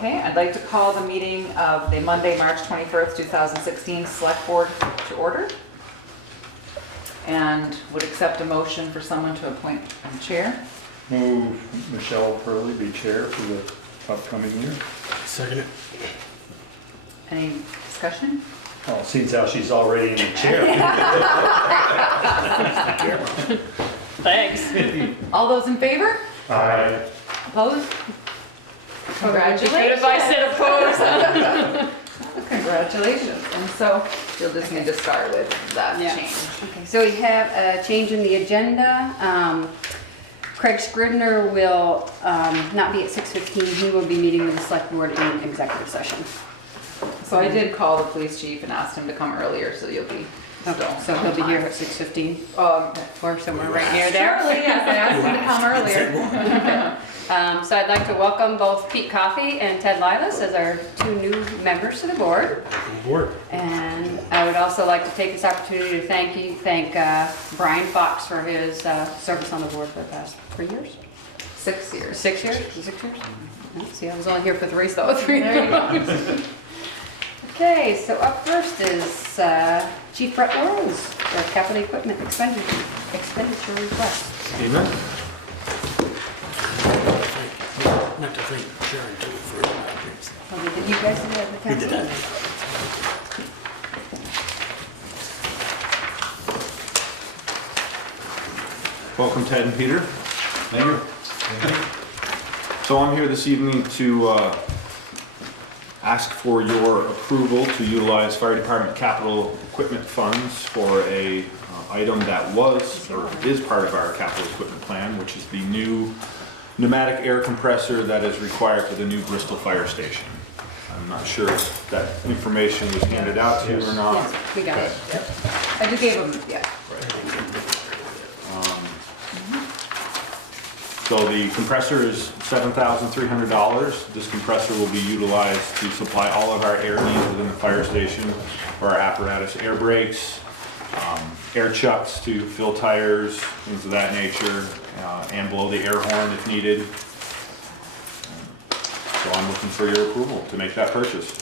Okay, I'd like to call the meeting of the Monday, March 21st, 2016 Select Board to order. And would accept a motion for someone to appoint a chair. Move Michelle Purley be chair for the upcoming year. Second it. Any discussion? Oh, seems how she's already in the chair. Thanks. All those in favor? Aye. Opposed? Congratulations. Good if I said opposed. Congratulations. And so you'll just need to start with that Yeah. change. Okay, so we have a change in the agenda. Craig Scribner will not be at 6:15. He will be meeting with the select board in executive session. So I did call the police chief and asked him to come earlier, so you'll be Okay, so he'll be here at 6:15 Okay. or somewhere right near there. Surely, yes, I asked him to come earlier. So I'd like to welcome both Pete Coffey and Ted Lilas as our two new members to the board. Board. And I would also like to take this opportunity to thank Brian Fox for his service on the board for the past 3 years. 6 years. 6 years? 6 years? See, I was only here for 3, so 3. There you go. Okay, so up first is Chief Brett Rose for capital equipment expenditure request. Amen. Not to thank Sharon too for it. Oh, did you guys do that at the We did council? that. Welcome, Ted and Peter. Thank you. So I'm here this evening to ask for your approval to utilize fire department capital equipment funds for a item that was or is part of our capital equipment plan, which is the new pneumatic air compressor that is required for the new Bristol fire station. I'm not sure if that information was handed out to you or not. Yes, we got it. I just gave him, yeah. So the compressor is $7,300. This compressor will be utilized to supply all of our air needs within the fire station for our apparatus, air brakes, air chucks to fill tires, things of that nature, and blow the air horn if needed. So I'm looking for your approval to make that purchase.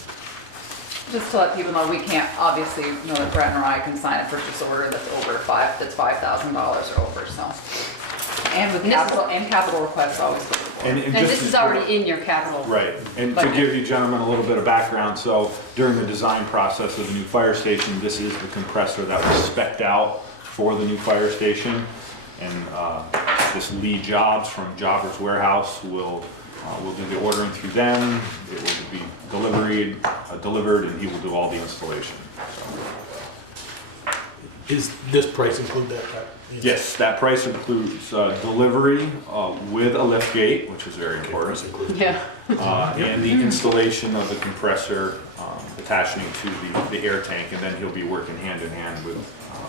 Just to let people know, we can't, obviously, know that Brett or I can sign a purchase order that's over that's $5,000 or over, so. And with And this is- capital requests always go to the board. And just this is as- already in your capital. Right, and to Budget. give you gentlemen a little bit of background, so during the design process of the new fire station, this is the compressor that was spec'd out for the new fire station. And this Lee Jobs from Jobbers Warehouse will do the ordering through them. It will be delivered, and he will do all the installation. Is this price include that? Yes, that price includes delivery with a lift gate, which is very Price important. include. Yeah. And the installation of the compressor attaching to the air tank, and then he'll be working hand in hand with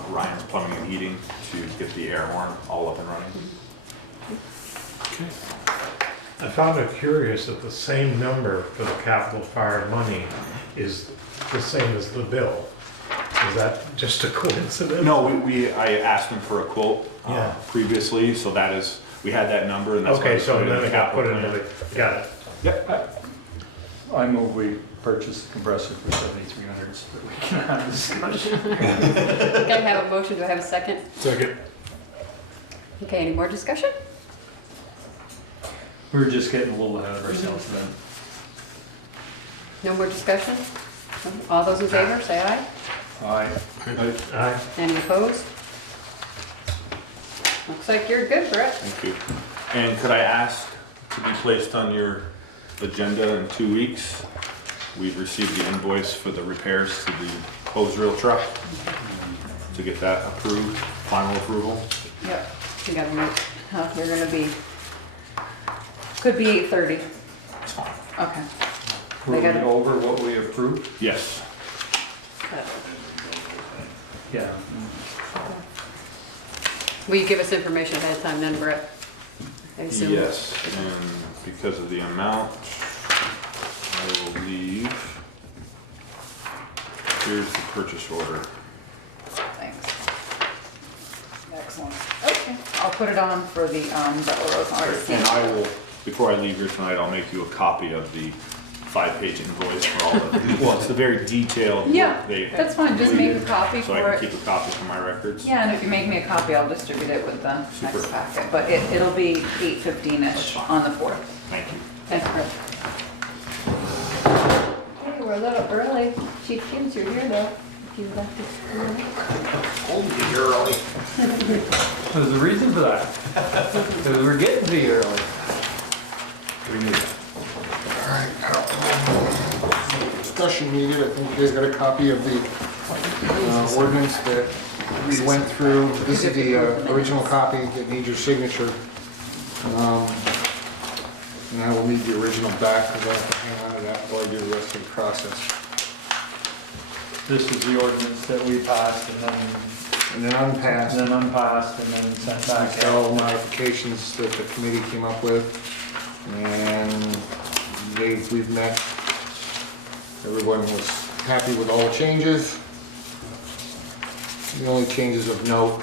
Ryan's Plumbing and Heating to get the air horn all up and running. Okay. I found it curious that the same number for the capital fire money is the same as the bill. Is that just a coincidence? No, I asked him for a quote Yeah. previously, so that is, we had that number, and that's why Okay, we so put it in then the it got capital put into plan. the, got it. Yep. I move we purchase the compressor for $7,300 so that we can have this discussion. Okay, I have a motion. Do I have a second? Second. Okay, any more discussion? We were just getting a little ahead of ourselves then. No more discussion? All those in favor, say aye. Aye. Aye. Any opposed? Looks like you're good, Brett. Thank you. And could I ask to be placed on your agenda in 2 weeks? We've received the invoice for the repairs to the hose reel truck to get that approved, final approval. Yep, You got a note. you're gonna be, could be 8:30. It's fine. Okay. Were we got it. over what we approved? Yes. Yeah. Will you give us information ahead of time then, Brett? I assume. Yes, and because of the amount, I will leave. Here's the purchase order. Thanks. Excellent. Okay, I'll put it on for the Butler Rose RC. And I will, before I leave here tonight, I'll make you a copy of the 5-page invoice for all of, well, it's a very detailed work Yeah, they. that's fine, just make a copy So I for can it. keep a copy for my records. Yeah, and if you make me a copy, I'll distribute it with the Super. next packet, but it'll be 8:15-ish on the 4th. Thank you. That's correct. Okay, we're a little early. Chief Gibbs, you're here though. If you'd like to. Only early. There's a reason for that. Because we're getting to you early. Discussion needed. I think you guys got a copy of the ordinance that we went through. This is the original copy that needs your signature. And I will need the original back because I have to hang on to that while I do the rest of the process. This is the ordinance that we passed And then unpassed. and then unpassed and then sent back All out. modifications that the committee came up with. And we've met. Everyone was happy with all the changes. The only changes of note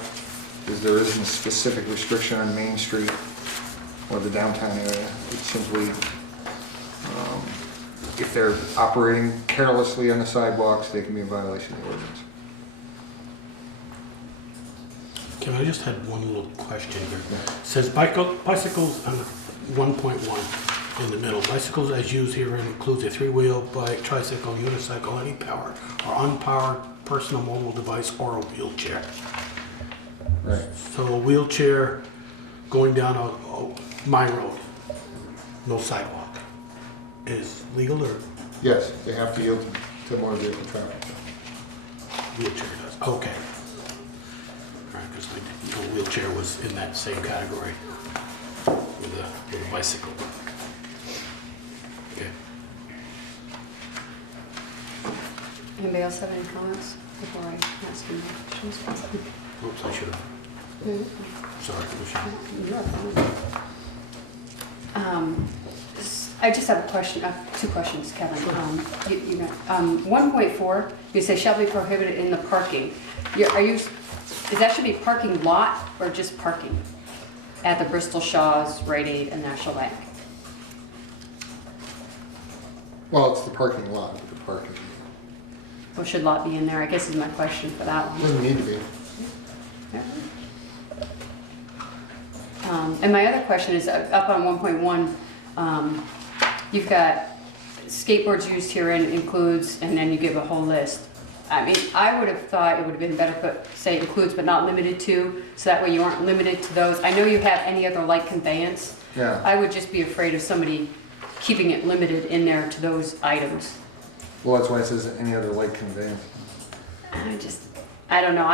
is there isn't a specific restriction on Main Street or the downtown area. It's simply, if they're operating carelessly on the sidewalks, they can be in violation of the ordinance. Can I just have one little question here? It says bicycles on 1.1 in the middle. Bicycles as used here includes a 3-wheel bike, tricycle, unicycle, any powered or unpowered personal mobile device or a wheelchair. Right. So a wheelchair going down a my road, no sidewalk, is legal or Yes, they have to yield to motor vehicle traffic. wheelchair does? Okay. All right, because I didn't know wheelchair was in that same category with a bicycle. Okay. Anybody else have any comments before I ask you questions? Oops, I should have. Sorry, Commissioner. You're fine. I just have a question, two questions, Kevin. You got, 1.4, you say shall be prohibited in the parking. Is that should be parking lot or just parking at the Bristol Shaw's, Rite Aid, and National Bank? Well, it's the parking lot, the parking. Or should lot be in there? I guess is my question for that one. Doesn't need to be. And my other question is up on 1.1, you've got skateboards used herein includes, and then you give a whole list. I mean, I would have thought it would have been better put, say includes but not limited to, so that way you aren't limited to those. I know you have any other light conveyance. Yeah. I would just be afraid of somebody keeping it limited in there to those items. Well, that's why it says any other light conveyance. I don't know,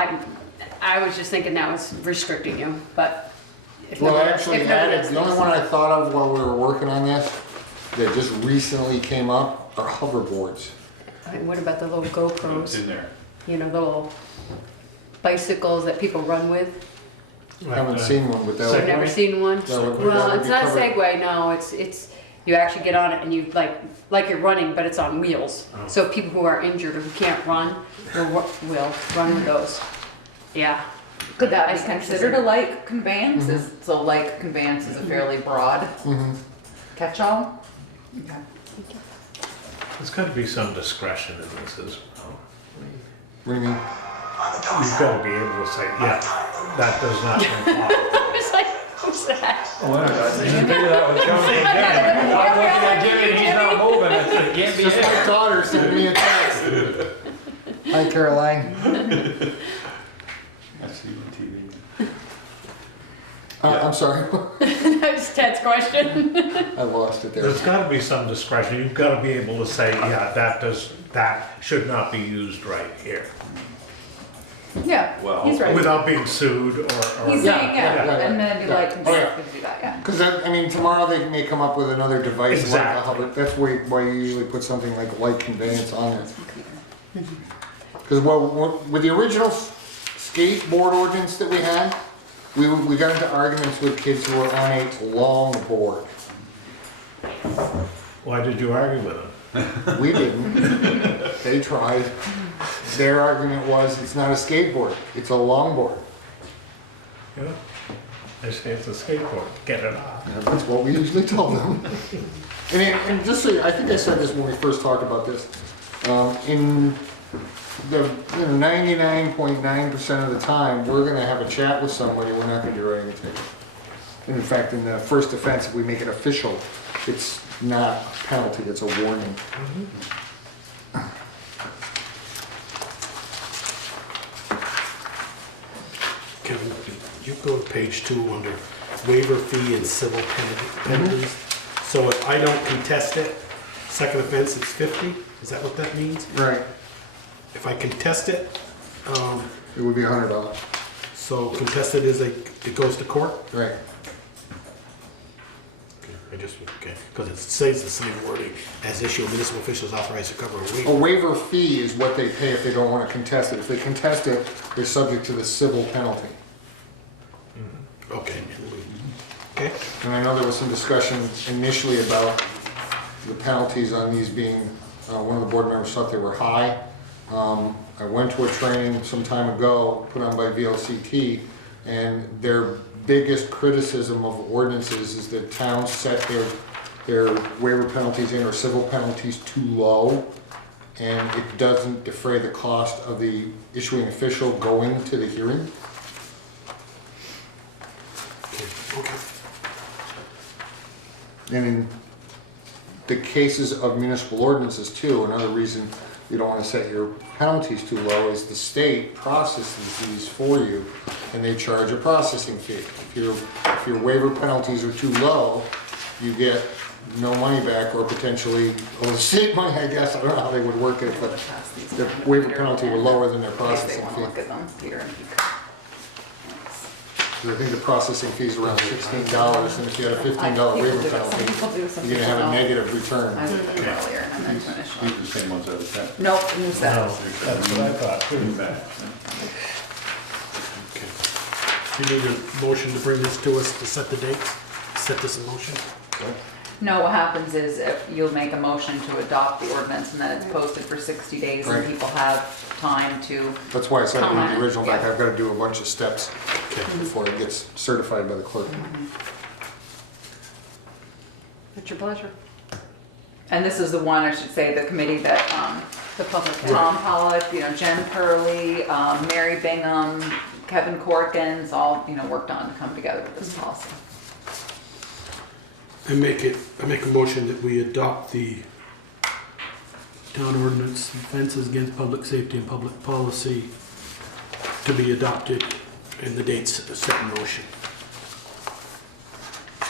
I was just thinking that was restricting you, but. if Well, I nobody- actually if nobody added, else the only thinks one so. I thought of while we were working on this, that just recently came up, are hoverboards. I mean, what about the little GoPros? in there. You know, the little bicycles that people run with? I haven't seen one, but that I've would, never seen one. That would- Well, that would it's be not covered. Segway, no, it's, you actually get on it and you like you're running, but it's on wheels. Oh. So people who are injured or who can't run will run with those. Yeah. Could that I be can considered a light conveyance? So light conveyance is a fairly broad catch-all? Okay. There's got to be some discretion in this as well. what do you mean? You've got to be able to say, yeah, that does not comply. I was like, who's that? Oh, I didn't figure that was coming. I'm looking at Jimmy, he's not moving, it can't be Just him. my daughter sent me a text. Hi, Caroline. That's even TV. I'm sorry, That's Ted's question. I lost it there. There's got to be some discretion. You've got to be able to say, yeah, that should not be used right here, Yeah, Well, he's right. without being sued or. He's Yeah, saying, yeah, yeah, and then yeah. light Oh, conveyance yeah. could do that, yeah. Because I mean, tomorrow they may come up with another device like a Exactly. hover. That's why you usually put something like light conveyance on there. Because with the original skateboard ordinance that we had, we got into arguments with kids who were on a long board. Why did you argue with them? We didn't. They tried. Their argument was it's not a skateboard, it's a longboard. Yeah. They say it's a skateboard, get it off. That's what we usually told them. And just so, I think I said this when we first talked about this, in the 99.9% of the time, we're gonna have a chat with somebody, we're not gonna be writing a ticket. And in fact, in the first offense, if we make it official, it's not a penalty, it's a warning. Kevin, you go to page 2 under waiver fee and civil penalties. So if I don't contest it, second offense, it's 50? Is that what that means? Right. If I contest it, It would be $100. so contested is it goes to court? Right. Okay, because it says the same wording as issue municipal officials authorized to cover a A waiver. waiver fee is what they pay if they don't want to contest it. If they contest it, they're subject to the civil penalty. Okay. Okay, And I know there was some discussion initially about the penalties on these being, one of the board members thought they were high. I went to a training some time ago, put on by VLCT, and their biggest criticism of ordinances is that towns set their waiver penalties in or civil penalties too low, and it doesn't defray the cost of the issuing official going to the hearing. okay. And in the cases of municipal ordinances too, another reason you don't want to set your penalties too low is the state processes these for you and they charge a processing fee. If your waiver penalties are too low, you get no money back or potentially, well, the state money, I guess, I don't know how they would work it, but the waiver penalty were lower than their They processing wanna fee. look at them, Peter and Peter. I think the processing fee is around $16, and if you had a $15 waiver Some penalty, people do, some you're people gonna have a don't. negative return. I looked at them earlier and then to initial. Keep the same ones out of 10. Nope, new set. No, that's what I thought too. You need a motion to bring this to us to set the dates, set this in motion? No, what happens is if you'll make a motion to adopt the ordinance and then it's posted for 60 days and Right. people have time to, That's why I said in the Comment, original back, yeah. I've gotta do a bunch of steps before it gets certified by the clerk. It's your pleasure. and this is the one, I should say, the committee that, The public. Tom Pollock, Jen Purley, Mary Bingham, Kevin Corkins, all, worked on to come together with this policy. I make a motion that we adopt the town ordinance, offenses against public safety and public policy to be adopted and the dates set in motion.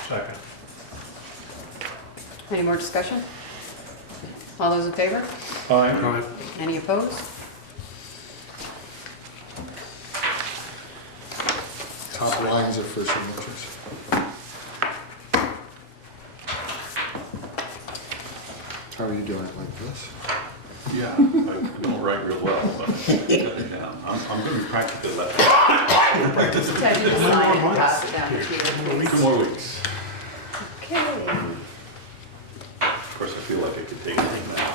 Second. Any more discussion? All those in favor? Aye. Any opposed? Top lines are for signatures. How are you doing it like this? Yeah, I don't write real well, but I'm gonna be practically left. Ted, you just sign it and pass it down to Peter, please. 2 more weeks. Okay. Of course, I feel like I could take it now.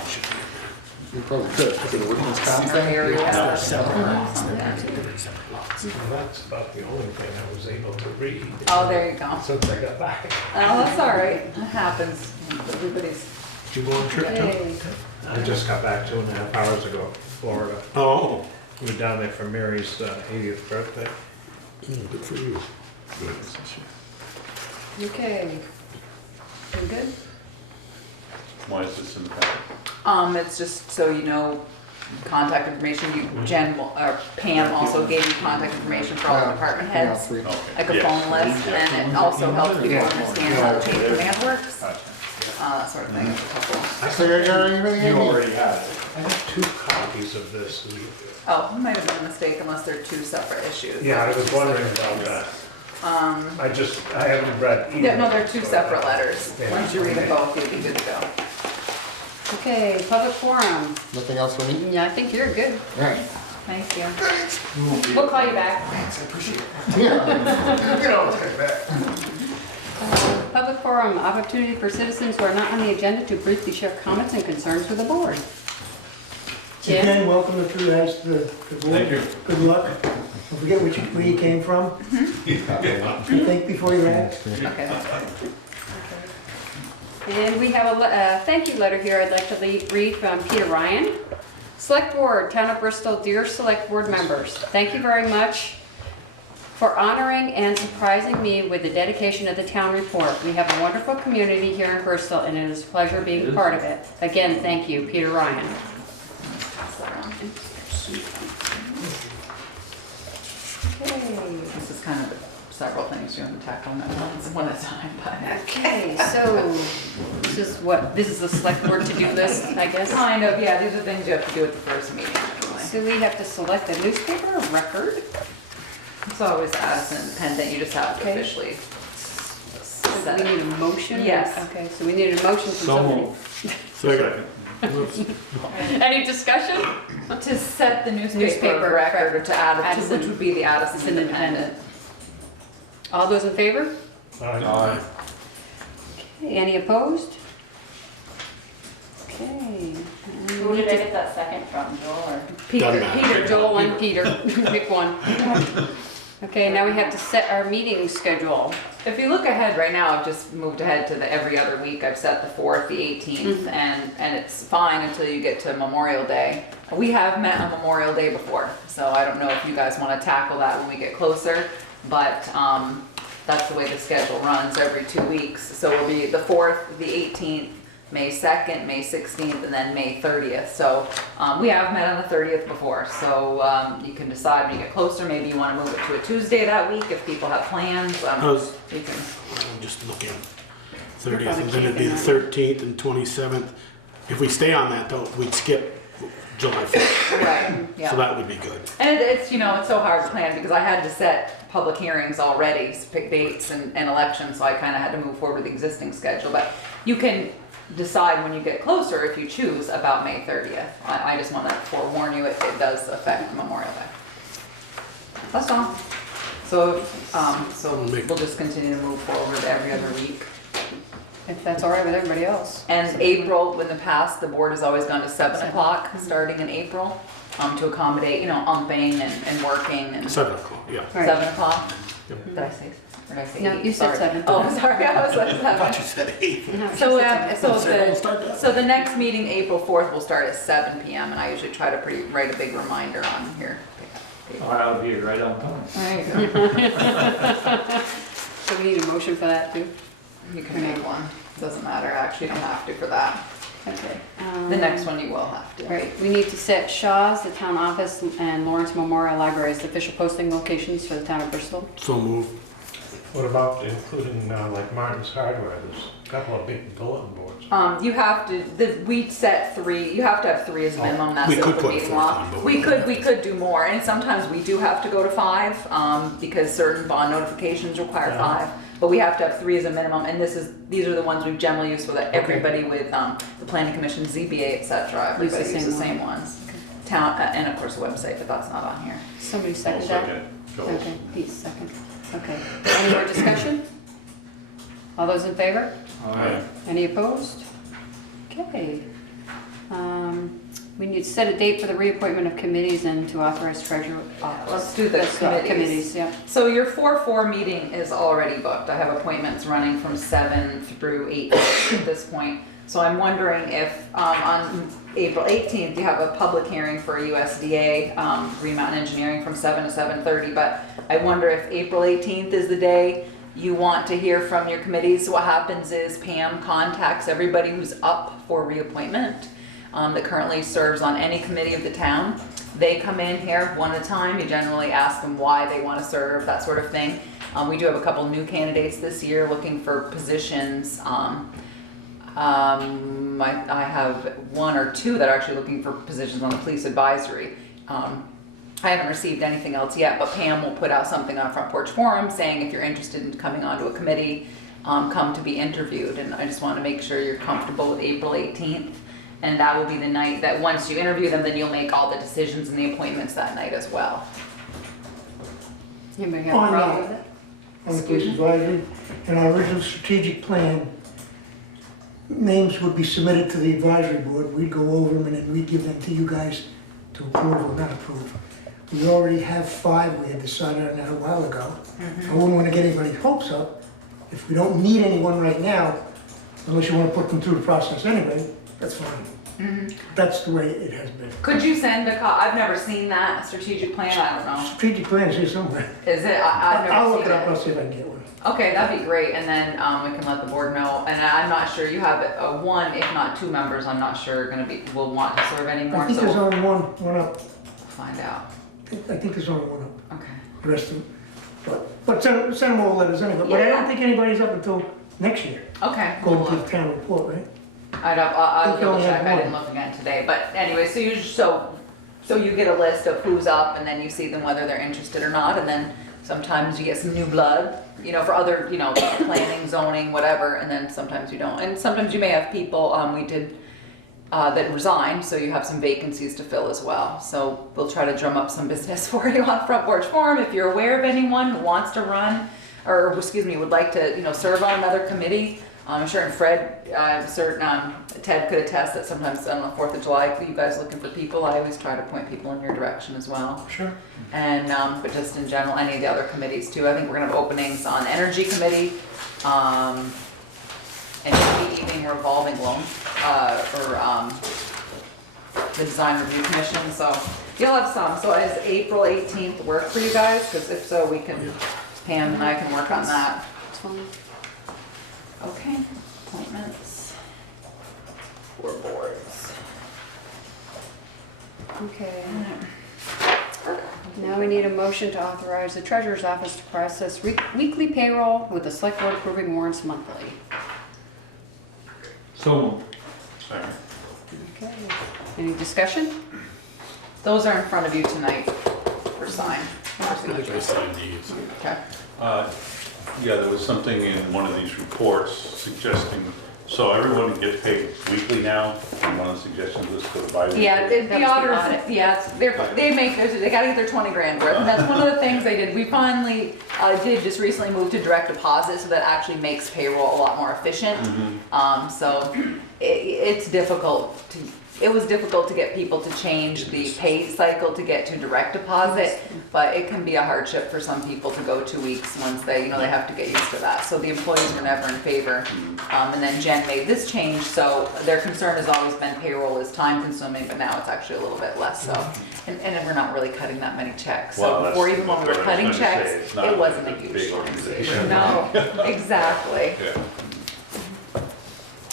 You probably could, for the workman's comp Our thing. area, They're separate yeah. lots, they're different separate lots. Well, that's about the only thing I was able to read. Oh, there you go. Since I got back. Oh, that's all right. That happens. Everybody's, Did you go on a trip, Tom? Yay. I just got back 2.5 hours ago, Florida. Oh, We were down there for Mary's 80th birthday. good for you. Okay. You good? Why is this in the packet? it's just so you know, contact information, or Pam also gave you contact information for all the department heads, Three. Okay. like a Yes. phone list, and it also helps people understand how the chain of command works, Gotcha. that sort of thing. There's a couple. So you got everything you need? had it. I have 2 copies of this. Oh, it might have been a mistake unless they're two separate issues. Yeah, I was wondering about that. I haven't read either. Yeah, no, they're two separate letters. Yeah. Once you read them both, you'll be good to go. Okay, public forum. Nothing else for me? Yeah, I think you're good. All right. Thank you. We'll call you back. Thanks, I appreciate it. Yeah. You know, take it back. Public forum, opportunity for citizens who are not on the agenda to briefly share comments and concerns with the board. Jim? Again, welcome to True Heights to the board. Thank you. Good luck. Don't forget where you came from. Think before you act. Okay. And we have a thank you letter here I'd like to read from Peter Ryan. Select Board, Town of Bristol, dear Select Board members, thank you very much for honoring and surprising me with the dedication of the town report. We have a wonderful community here in Bristol and it is a pleasure being part of it. Again, thank you, Peter Ryan. Okay. This is kind of several things you want to tackle on one at a time, but. Okay, so this is the select board to-do list, I guess. Kind of, yeah, these are things you have to do at the first meeting, actually. So we have to select a newspaper of record. It's always Addison pendant, you just have to Okay. officially So set we it. need a motion? Yes. Okay, so we need a motion from So somebody. moved. Second. Any discussion? To set the newspaper Newspaper of record, or to add, Addison. which would be the Addison Addison Independent. All those in favor? Aye. Okay, any opposed? Okay. Who did I get that second from, Joel or? Peter, Doesn't matter. Peter, Peter, Joel and Peter, pick one. Okay, now we have to set our meeting schedule. if you look ahead right now, I've just moved ahead to the every other week. I've set the 4th, the 18th, and it's fine until you get to Memorial Day. We have met on Memorial Day before, so I don't know if you guys want to tackle that when we get closer, but that's the way the schedule runs every 2 weeks. So it'll be the 4th, the 18th, May 2nd, May 16th, and then May 30th. So we have met on the 30th before, so you can decide when you get closer, maybe you want to move it to a Tuesday that week if people have plans. You can. I'm just looking, 30th, and then it'd be the 13th and 27th. If we stay on that though, we'd skip July 4th, Right, yeah. so that would be good. And it's, it's so hard to plan because I had to set public hearings already, pick dates and elections, so I kind of had to move forward with the existing schedule. But you can decide when you get closer, if you choose, about May 30th. I just want to forewarn you, it does affect Memorial Day. That's all. So, we'll just continue to move forward every other week. If that's all right with everybody else. And April, in the past, the board has always gone to 7 o'clock, starting in April, to accommodate, umping and working and 7 o'clock, yeah. All right. 7 o'clock. Yep. Did I say? Or did I say No, 8? you said Sorry. 7. Oh, sorry, I was like I thought 7. you said 8. No, she So, said seven. so the next meeting, April 4th, will start at 7 PM, and I usually try to write a big reminder on here. Oh, I'll be right on time. There you go. So we need a motion for that too? You can make one, doesn't matter, actually, you don't have to for that. Okay. The next one you will have to. Right, we need to set Shaw's, the town office, and Lawrence Memorial Library as the official posting locations for the town of Bristol. So move. What about including like Martin's Hardware? There's a couple of big bulletin boards. You have to, we set 3, you have to have 3 as a minimum, that's We the could open put meeting 4 law. on, but We could do more, and sometimes we do have to go to 5, because certain bond notifications require Yeah. 5. But we have to have 3 as a minimum, and these are the ones we've generally used for everybody with, the planning commission, ZBA, et cetera, Use the everybody uses the same same ones. Town, and of course the website, but that's not on here. Somebody I'll second that? second. Joel. Okay, Pete second. Okay. Any more discussion? All those in favor? Aye. Any opposed? Okay. We need to set a date for the reappointment of committees and to authorize treasurer. Let's do the committees. Committees, yeah. So your 4/4 meeting is already booked. I have appointments running from 7 through 8 at this point. So I'm wondering if on April 18th, you have a public hearing for USDA, Green Mountain Engineering from 7 to 7:30. But I wonder if April 18th is the day you want to hear from your committees. What happens is Pam contacts everybody who's up for reappointment that currently serves on any committee of the town. They come in here one at a time. You generally ask them why they want to serve, that sort of thing. We do have a couple new candidates this year looking for positions. I have 1 or 2 that are actually looking for positions on the police advisory. I haven't received anything else yet, but Pam will put out something on Front Porch Forum saying if you're interested in coming onto a committee, come to be interviewed. And I just want to make sure you're comfortable with April 18th. And that will be the night that once you interview them, then you'll make all the decisions and the appointments that night as well. Anybody have a On problem that. with it? On the police advisory, in our original strategic plan, names would be submitted to the advisory board, we'd go over them and then we'd give them to you guys to approve or not approve. We already have 5, we had decided on that a while ago. I wouldn't want to get anybody's hopes up. If we don't need anyone right now, unless you wanna put them through the process anyway, that's fine. Mhm. That's the way it has been. Could you send I've never seen that strategic plan, I don't know. Strategic plan is here somewhere. Is it? I've I'll never look seen it up, I'll it. see if I can get one. Okay, that'd be great, and then, we can let the board know, and I'm not sure, you have, one, if not two members, I'm not sure will want to serve I anymore, think so there's we'll only one up. find out. I think there's only one up. Okay. The rest of them. But send them all letters anyway. But I Yeah. don't think anybody's up until next year, Okay. going We'll to look. the town report, right? I'll think you double only check, have I didn't one. look again today, but anyway, so you get a list of who's up, and then you see them whether they're interested or not, and then sometimes you get some new blood, for other, planning, zoning, whatever, and then sometimes you don't. And sometimes you may have people, we did, that resigned, so you have some vacancies to fill as well. So we'll try to drum up some business for you on Front Porch Forum. If you're aware of anyone who wants to run, or would like to, serve on another committee, I'm sure, and Fred, Ted could attest that sometimes on the 4th of July, you guys looking for people, I always try to point people in your direction as well. Sure. And, but just in general, any of the other committees too. I think we're gonna have openings on Energy Committee, and maybe even revolving loan, or, the Design Review Commission, so you'll have some. So is April 18th work for you guys? Because if so, we can, Pam and I can work on that. It's fine. Okay, appointments for boards. Okay. Now we need a motion to authorize the treasurer's office to process weekly payroll with the select board approving warrants monthly. So, sorry. Okay. Any discussion? Those are in front of you tonight for sign. I think I signed these. Okay. Yeah, there was something in one of these reports suggesting, so everyone gets paid weekly now, and one of the suggestions was to bi-weekly. Yeah, That was the the auditors, audit. yeah, they gotta get their 20 grand worth, and that's one of the things they did. We finally, did just recently move to direct deposit, so that actually makes payroll a lot more efficient. So it's difficult to, it was difficult to get people to change the pay cycle to get to direct deposit, but it can be a hardship for some people to go 2 weeks once they, they have to get used to that. So the employees were never in favor. And then Jen made this change, so their concern has always been payroll is time consuming, but now it's actually a little bit less so. And we're not really cutting that many checks. Well, So that's before, even when we what were I was cutting gonna say. checks, It's not it wasn't a like a huge big time. organization. No, exactly. Yeah.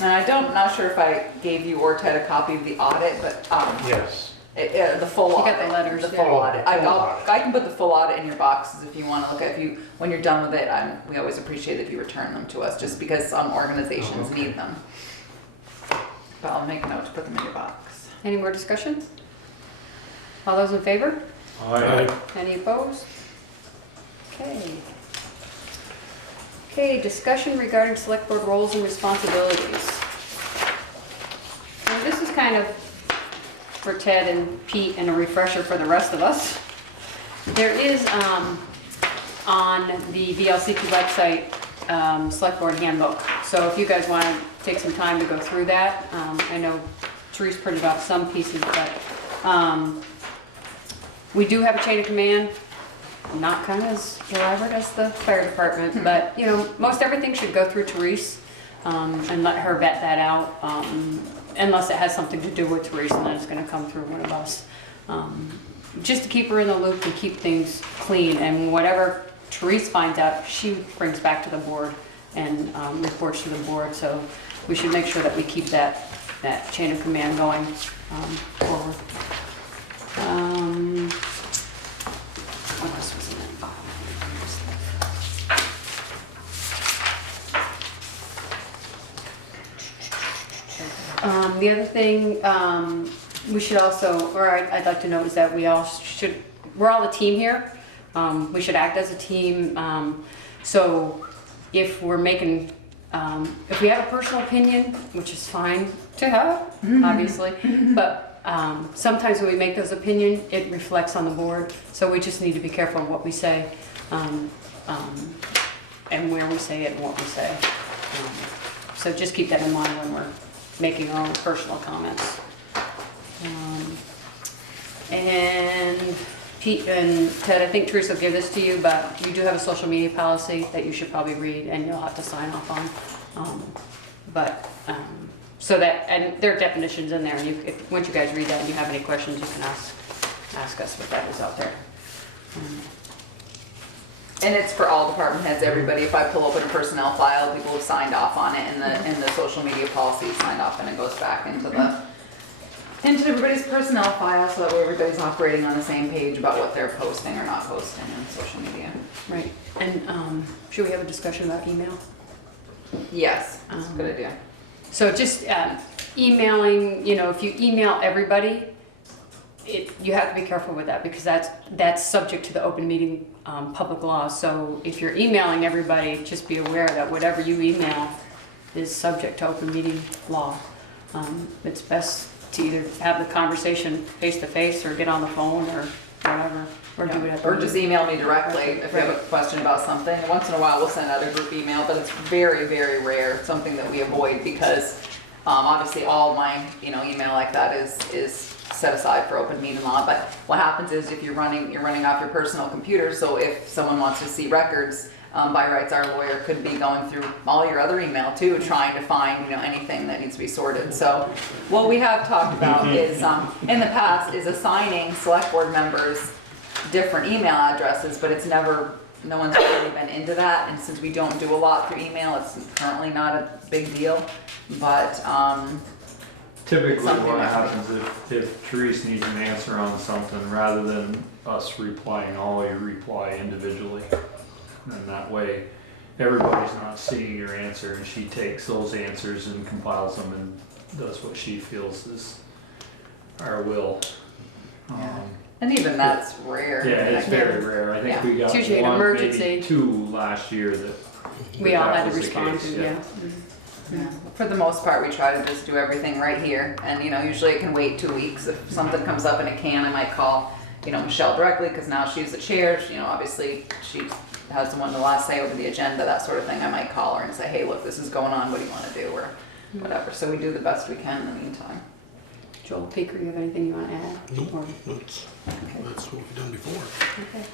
And not sure if I gave you or Ted a copy of the audit, but, Yes. the full You audit. got the letters, The yeah. full audit. The full audit. I can put the full audit in your boxes if you wanna look at, when you're done with it, we always appreciate if you return them to us, just because some organizations need them. But I'll make a note to put them in your box. Any more discussion? All those in favor? Aye. Any opposed? Okay. Okay, discussion regarding select board roles and responsibilities. So this is kind of for Ted and Pete and a refresher for the rest of us. There is, on the VLCT website, Selectboard Handbook. So if you guys want to take some time to go through that, I know Therese printed off some pieces, but we do have a chain of command. Not kind of as elaborate as the fire department, but most everything should go through Therese and let her vet that out, unless it has something to do with Therese, and then it's going to come through one of us. Just to keep her in the loop and keep things clean, and whatever Therese finds out, she brings back to the board and reports to the board. So we should make sure that we keep that chain of command going forward. What else was in it? The other thing we should also, or I'd like to note, is that we're all a team here. We should act as a team. So if we're making, if we have a personal opinion, which is fine to have, obviously, but sometimes when we make those opinions, it reflects on the board. So we just need to be careful of what we say, and where we say it and what we say. So just keep that in mind when we're making our own personal comments. And Pete and Ted, I think Teresa will give this to you, but you do have a social media policy that you should probably read, and you'll have to sign off on. But, so that, and there are definitions in there, and once you guys read that and you have any questions, you can ask us what that is out there. And it's for all department heads, everybody. If I pull open a personnel file, people have signed off on it, and the social media policy is signed off, and it goes back into everybody's personnel file, so that way everybody's operating on the same page about what they're posting or not posting on social media. Right, and should we have a discussion about email? Yes, that's a good idea. So just emailing, if you email everybody, you have to be careful with that, because that's subject to the open meeting public law. So if you're emailing everybody, just be aware that whatever you email is subject to open meeting law. It's best to either have the conversation face to face, or get on the phone, or whatever, or do it at the Or just email me directly if you have a question about something. Once in a while, we'll send out a group email, but it's very, very rare, something that we avoid, because obviously all my email like that is set aside for open meeting law. But what happens is, if you're running off your personal computer, so if someone wants to see records, by rights, our lawyer could be going through all your other email too, trying to find anything that needs to be sorted. So what we have talked about is, in the past, is assigning select board members different email addresses, but no one's really been into that. And since we don't do a lot through email, it's currently not a big deal. But Typically something what that happens if Therese needs an answer on something, rather than us replying all, you reply individually. And that way, everybody's not seeing your answer, and she takes those answers and compiles them and does what she feels is our will. and even that's rare. Yeah, it's very rare. I think we got It's usually an one, emergency. maybe two last year that We all that had to was the respond case, to, yeah. Yeah. For the most part, we try to just do everything right here, and usually it can wait 2 weeks. If something comes up and it can, I might call Michelle directly, because now she's the chair. Obviously she has the last say over the agenda, that sort of thing. I might call her and say, hey, look, this is going on, what do you want to do, or whatever. So we do the best we can in the meantime. Joel, Peter, you have anything you want to add? Nope, Or- that's what we've done before. Okay.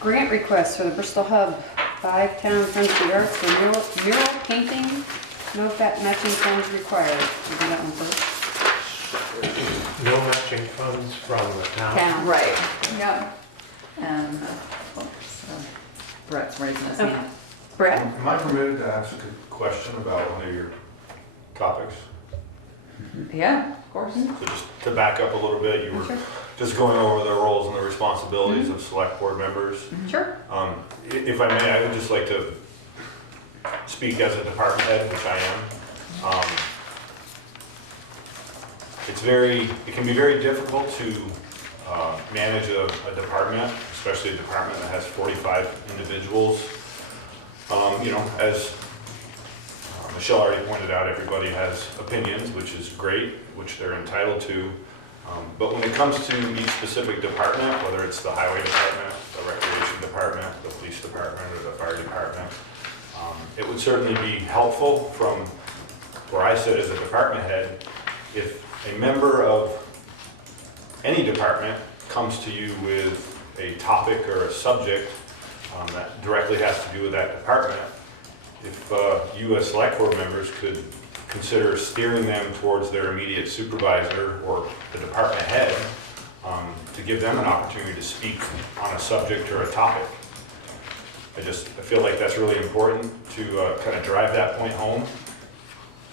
Grant request for the Bristol Hub, 5 town friends of the arts for mural painting, no matching funds required. We'll do that one first. No matching funds from the town. Town. Right, yep. And, Brett's raising his hand. Brett? Am I permitted to ask a question about one of your topics? Yeah, of course. So just to back up a little bit, you were just going over the roles and the responsibilities of select board members. Sure. If I may, I would just like to speak as a department head, which I am. It can be very difficult to manage a department, especially a department that has 45 individuals. As Michelle already pointed out, everybody has opinions, which is great, which they're entitled to. But when it comes to each specific department, whether it's the highway department, the recreation department, the police department, or the fire department, it would certainly be helpful from where I sit as a department head, if a member of any department comes to you with a topic or a subject that directly has to do with that department, if you as select board members could consider steering them towards their immediate supervisor or the department head to give them an opportunity to speak on a subject or a topic. I feel like that's really important to kind of drive that point home,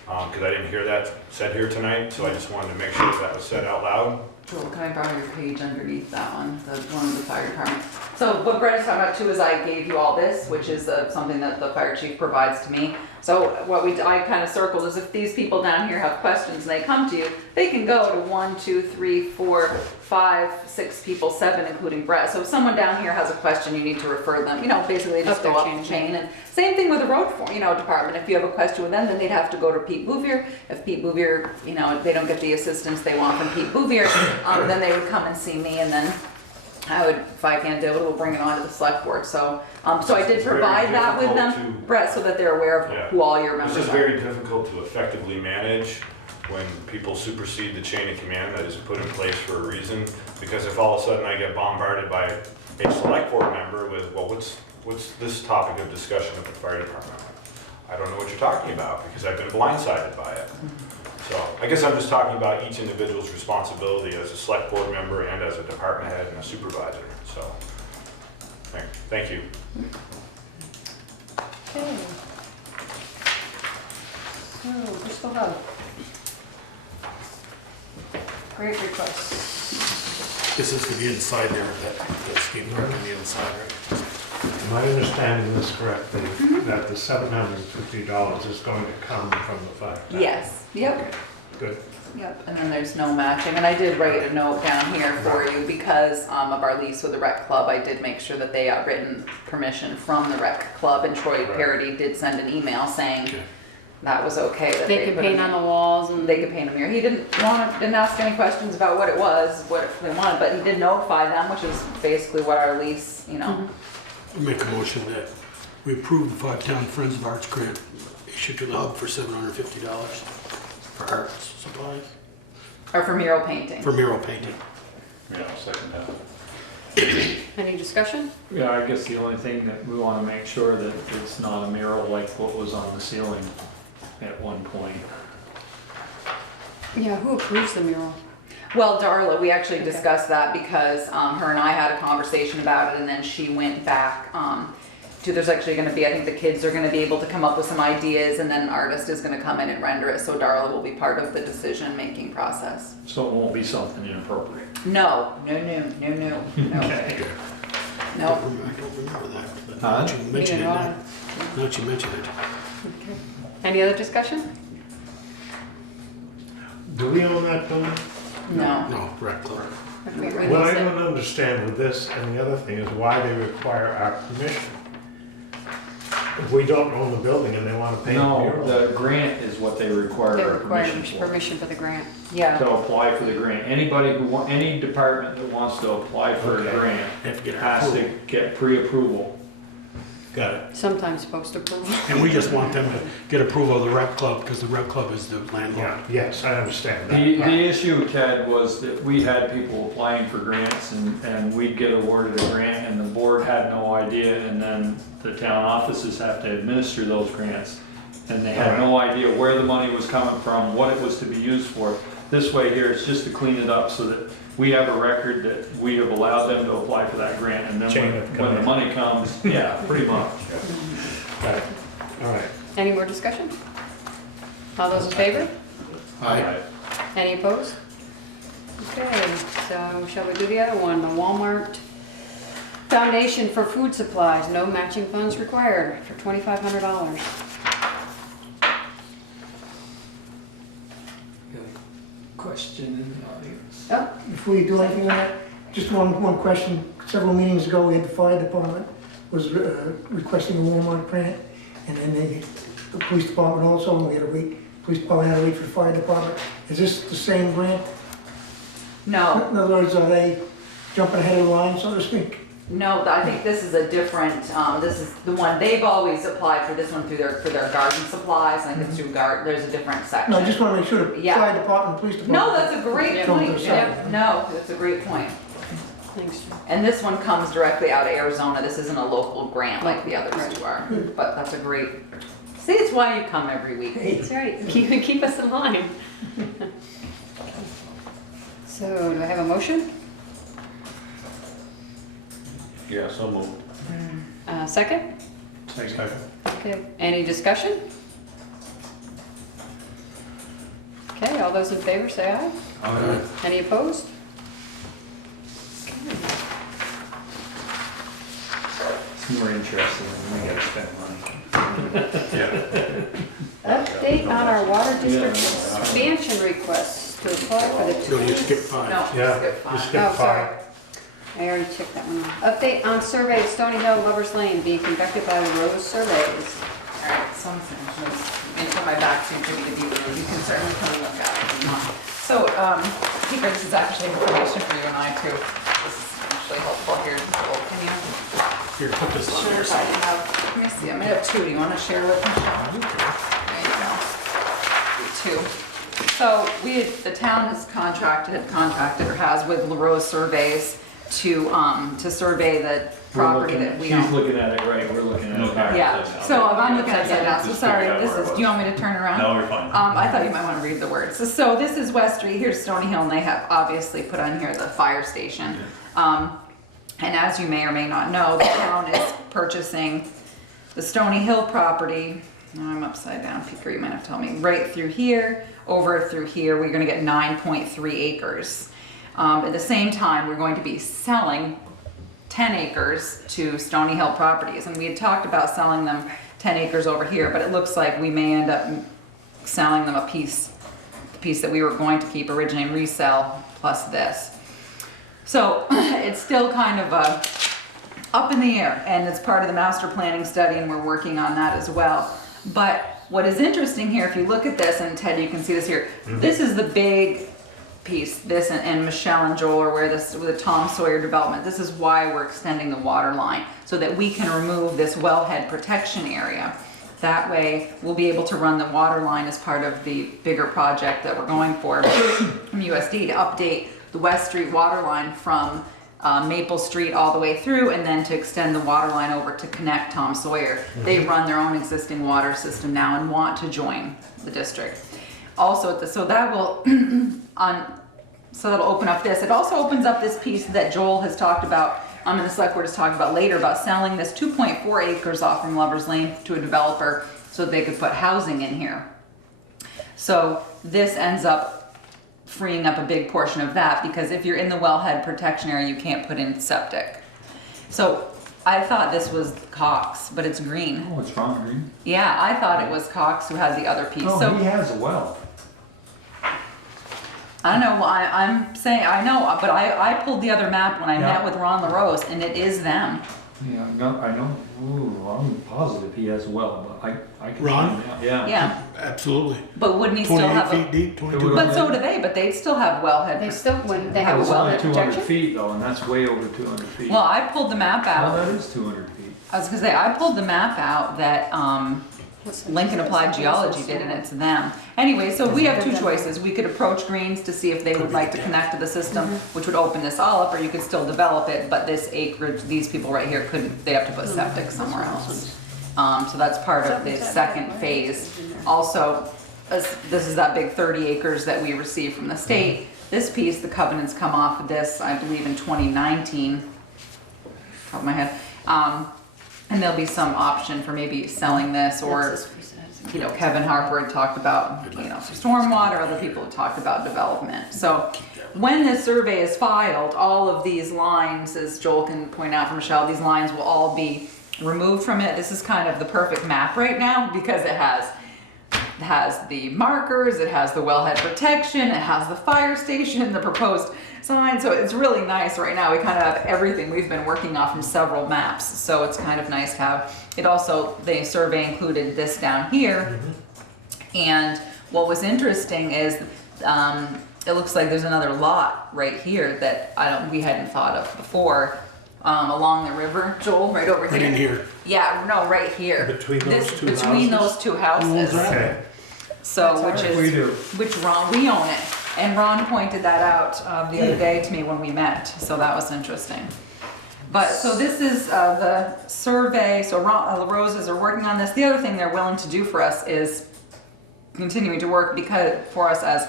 because I didn't hear that said here tonight, so I just wanted to make sure that was said out loud. Joel, can I borrow your page underneath that one, the one with the fire department? So what Brett is talking about too is I gave you all this, which is something that the fire chief provides to me. So what I kind of circled is, if these people down here have questions and they come to you, they can go to 1, 2, 3, 4, 5, 6 people, 7 including Brett. So if someone down here has a question, you need to refer them, basically just go up the chain. And same thing with the road department. If you have a question with them, then they'd have to go to Pete Bouvier. If Pete Bouvier, they don't get the assistance they want from Pete Bouvier, then they would come and see me, and then I would, if I can't do it, we'll bring it on to the select board. So I did provide that with them, Brett, so that they're aware of who all your members are. It's just very difficult to effectively manage when people supersede the chain of command that is put in place for a reason. Because if all of a sudden I get bombarded by a select board member with, well, what's this topic of discussion at the fire department? I don't know what you're talking about because I've been blindsided by it. So I guess I'm just talking about each individual's responsibility as a select board member and as a department head and a supervisor. So, thank you. Okay. So, Bristol Hub. Great request. This is for the inside there, that skate park on the inside, right? Am I understanding this correctly, that the $750 is going to come from the fact that? Yes, yep. Good. Yep, and then there's no matching, and I did write a note down here for you because of our lease with the rec club. I did make sure that they got written permission from the rec club, and Troy Parity did send an email saying that was okay. That They can put paint a- on the walls and. They could paint a mirror. He didn't ask any questions about what it was, what they wanted, but he did notify them, which is basically what our lease, you know. Make a motion that we approve the Five-Town Friends of Arts grant issued to the hub for $750 for arts supplies, Or for mural painting. for mural painting. Yeah, I'll second that. Any discussion? Yeah, I guess the only thing that we wanna make sure that it's not a mural like what was on the ceiling at one point. Yeah, who approves the mural? Well, Darla, we actually Okay. discussed that because her and I had a conversation about it, and then she went back to, there's actually gonna be, I think the kids are gonna be able to come up with some ideas, and then an artist is gonna come in and render it, so Darla will be part of the decision-making process. So it won't be something inappropriate. No, no, no, no, no, no. Okay. No. I don't remember that, but now that you mention it, Neither now that you mention it. Okay. Any other discussion? Do we own that building? No. No, rec club. We What I lease it. don't understand with this, and the other thing, is why they require our permission. If we don't own the building and they want to paint the No, mural. the grant is what they require They our require permission for. permission for the grant. Yeah. To apply for the grant. Anybody who any department that wants to apply for a Okay. grant They have to get our has to approval. get pre-approval. Got it. Sometimes post approval. And we just want them to get approval of the rec club, because the rec club is the landlord. Yeah, yes, I understand that. The issue, Ted, was that we had people applying for grants and we'd get awarded a grant and the board had no idea, and then the town offices have to administer those grants. And they had no idea where the money was coming from, what it was to be used for. This way here, it's just to clean it up so that we have a record that we have allowed them to apply for that grant, and then Chain of when the command. money comes, yeah, pretty much. Got it. All right. Any more discussion? All those in favor? Aye. Any opposed? Okay, so shall we do the other one, the Walmart Foundation for Food Supplies, no matching funds required for $2,500. Question in the audience. Before you do anything on that, just one question. Several meetings ago, we had the fire department was requesting a Walmart grant, and then the police department also, and we had to wait, police department had to wait for the fire department. Is this the same grant? No, In other words, are they jumping ahead of the line, so to speak? no, I think this is a different, this is the one, they've always applied for this one for their garden supplies, I think it's through there's a different section. No, I just want to make sure the Yeah. fire department, police department. No, that's a great Yeah. point. Don't go Yep, no, that's a great point. Thanks. And this one comes directly out of Arizona. This isn't a local grant like the others Right. two are. But that's a great, see, it's why you come every week. That's right, keep us in line. So, do I have a motion? Yeah, so moved. Second? Second. Okay, any discussion? Okay, all those in favor say aye. Aye. Any opposed? It's more interesting when we gotta spend money. Update on our water district Yeah. expansion request to apply for the. No, you skipped 5. No, Yeah, skip you five. skip Oh, sorry. 5. I already checked that one off. Update on survey of Stony Hill Lovers Lane being conducted by Rose Surveys. All right, some things, and put my back to you to be, you can certainly come and look at it if you want. So, Peter, this is actually information for you and I too. This is actually helpful here. Can you? Here, put this on Sure, there. if I can have, let me see, I'm gonna have two. Do you wanna share with Michelle? There you go. Two. So the town has contracted or has with LaRose Surveys to survey the property that we She's own. looking at it right, we're looking at it back. Yeah, so I'm looking at it now, so Just sorry, figured out this where it is, do was. you want me to turn around? No, you're fine. I thought you might want to read the words. So this is West Street, here's Stony Hill, and they have obviously put on here the fire station. And as you may or may not know, the town is purchasing the Stony Hill property. Now I'm upside down, Peter, you might have to tell me. Right through here, over through here, we're gonna get 9.3 acres. At the same time, we're going to be selling 10 acres to Stony Hill Properties. And we had talked about selling them 10 acres over here, but it looks like we may end up selling them the piece that we were going to keep originally and resell plus this. So it's still kind of up in the air, and it's part of the master planning study, and we're working on that as well. But what is interesting here, if you look at this, and Ted, you can see this here, this is the big piece, this and Michelle and Joel are where this, with the Tom Sawyer development, this is why we're extending the water line, so that we can remove this wellhead protection area. That way, we'll be able to run the water line as part of the bigger project that we're going for from USD to update the West Street water line from Maple Street all the way through, and then to extend the water line over to connect Tom Sawyer. They run their own existing water system now and want to join the district. Also, so that will so that'll open up this. It also opens up this piece that Joel has talked about, and the select board is talking about later, about selling this 2.4 acres off from Lover's Lane to a developer so they could put housing in here. So this ends up freeing up a big portion of that, because if you're in the wellhead protection area, you can't put in septic. So I thought this was Cox, but it's Green. Oh, it's Ron Green? Yeah, I thought it was Cox who had the other piece. Oh, So he has a well. I know, well, I'm saying, I know, but I pulled the other map when I Yeah. met with Ron LaRose, and it is them. Yeah, I know, ooh, I'm positive he has a well, but I can Ron? find out, yeah. Yeah, Absolutely. but wouldn't he still 28 have feet a, deep, 22. but so do they, but they still have wellhead. They still, when they have a It's only wellhead 200 protection? feet though, and that's way over 200 feet. Well, I pulled the map Well, out. that is 200 feet. I was gonna say, I pulled the map out that, Lincoln Applied Geology did, and it's them. Anyway, so we have two choices. We could approach Greens to see if they would like to connect to the system, which would open this all up, or you could still develop it, but this acreage, these people right here couldn't, they have to put septic somewhere else. So that's part of the second phase. Also, this is that big 30 acres that we received from the state. This piece, the covenants come off of this, I believe in 2019, top of my head. And there'll be some option for maybe selling this, or, you know, Kevin Harper had talked about, you know, stormwater, other people have talked about development. So when this survey is filed, all of these lines, as Joel can point out for Michelle, these lines will all be removed from it. This is kind of the perfect map right now, because it has the markers, it has the wellhead protection, it has the fire station, the proposed sign, so it's really nice right now. We kind of have everything we've been working off from several maps, so it's kind of nice to have. It also, the survey included this down here, and what was interesting is it looks like there's another lot right here that we hadn't thought of before, along the river, Joel, right over here. Right in here. Yeah, no, right here. Between those two Between houses? those two houses. Okay. So, which We is, do. which Ron, we own it, and Ron pointed that out the other day to me when we met, so that was interesting. But, so this is the survey, so Ron, the Roses are working on this. The other thing they're willing to do for us is continuing to work for us as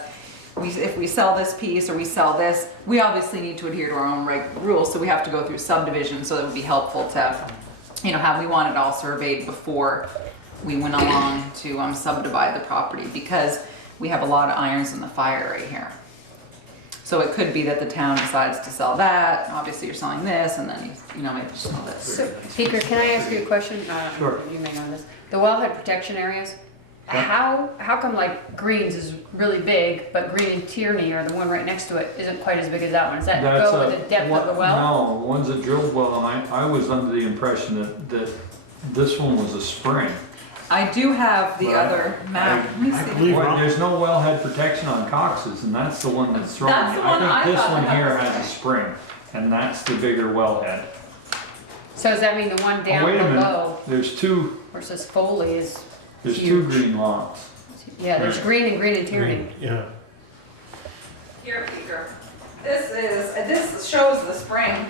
if we sell this piece or we sell this, we obviously need to adhere to our own rules, so we have to go through subdivision, so it would be helpful to, you know, we want it all surveyed before we went along to subdivide the property, because we have a lot of irons in the fire right here. So it could be that the town decides to sell that, obviously you're selling this, and then you know, maybe sell this. So, Peter, can I ask you a question? Sure. You may know this. The wellhead protection areas, how come like Greens is really big, but Green and Tierney, or the one right next to it, isn't quite as big as that one? Does that go with the depth of the well? No, the ones that drilled well, I was under the impression that this one was a spring. I do have the other map. Let me I see. believe Well, Ron- there's no wellhead protection on Cox's, and that's the one that's throwing That's me. the one I I think this thought one that here was. has a spring, and that's the bigger wellhead. So does that mean the one down Oh, wait a minute, below, there's two versus Foley is, There's Huge. 2 green lots. yeah, there's Green and Tierney. Yeah. Here, Peter. this shows the spring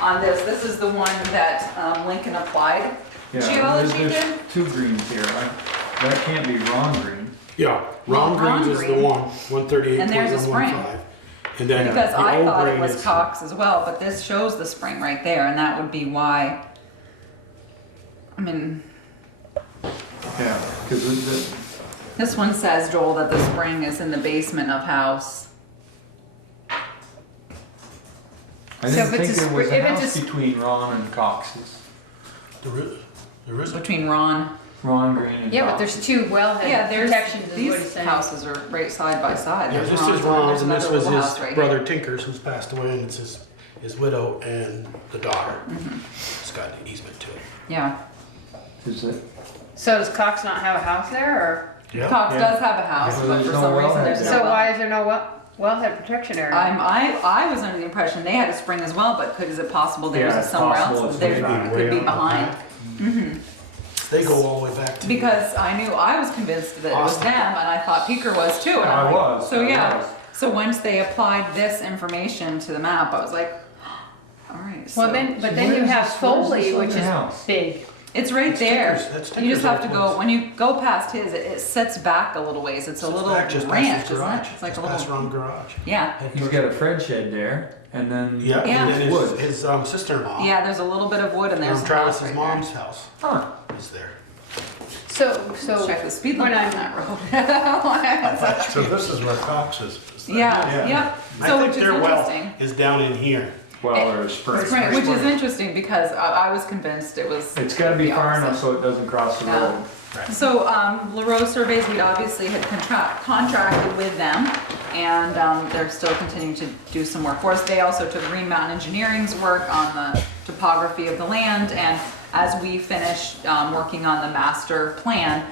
on this. This is the one that Lincoln applied Yeah, geology there's did. two greens here. That can't be Ron Green. Yeah, Ron Ron Greens is the Green. one, 138.115. And there's a spring. And then Because the I old thought it green was is- Cox as well, but this shows the spring right there, and that would be why. I mean, Yeah, because this one says, Joel, that the spring is in the basement of house. I So didn't if it's think a there was spr- a if it's a house sp- between Ron and Cox's. There is a Between Ron. Ron Green and Yeah, but Cox's. there's two wellhead Yeah, there's, protections is what he's these saying. houses are right side by side. Yeah, There's this Ron's is and Ron's, there's and this another was little his house right brother here. Tinker's, who's passed away, and it's his widow and the daughter. Mm-hmm. It's got an easement to it. Yeah. Is it? So does Cox not have a house there, or? Yeah. Cox Yeah. does have a house, Yeah, but there's for no some reason wellhead there's there. no So well. why is there no wellhead protection area? I was under the impression they had a spring as well, but is it possible Yeah, there's it's somewhere possible else? it's There's, maybe it could be behind. They go all the way back to. Because I was convinced that it was Austin. them, and I thought Peaker was too. And I'm I like, was, So I yeah. was. So once they applied this information to the map, I was like, all right. Well, so then, but So then you where's have this- where's Foley, this which other is house? big. it's right That's there. Tinker's- that's You just Tinker's have to old go place. when you go past his. It sets back a little ways. It's a little Back just past ranch, his isn't it? garage. It's like a Just past little. Ron garage. Yeah. He's got a Fred shed there, and then. Yeah, Yeah. and then Wood. his sister-in-law. Yeah. There's a little bit of wood, and there's a house Travis's right mom's house Huh. is there. So, Check the speed when limit on I- that road. So this is where Cox is. Yeah. Yeah. Yep. I So think which is their well interesting. is down in here. Well, or a spring. Right, which is interesting because I was convinced it was. It's gotta be the far enough opposite. so it doesn't cross the Yeah. road. So, LaRose Surveys, we obviously had contracted with them, and they're still continuing to do some work for us. They also took Green Mountain Engineering's work on the topography of the land, and as we finish working on the master plan,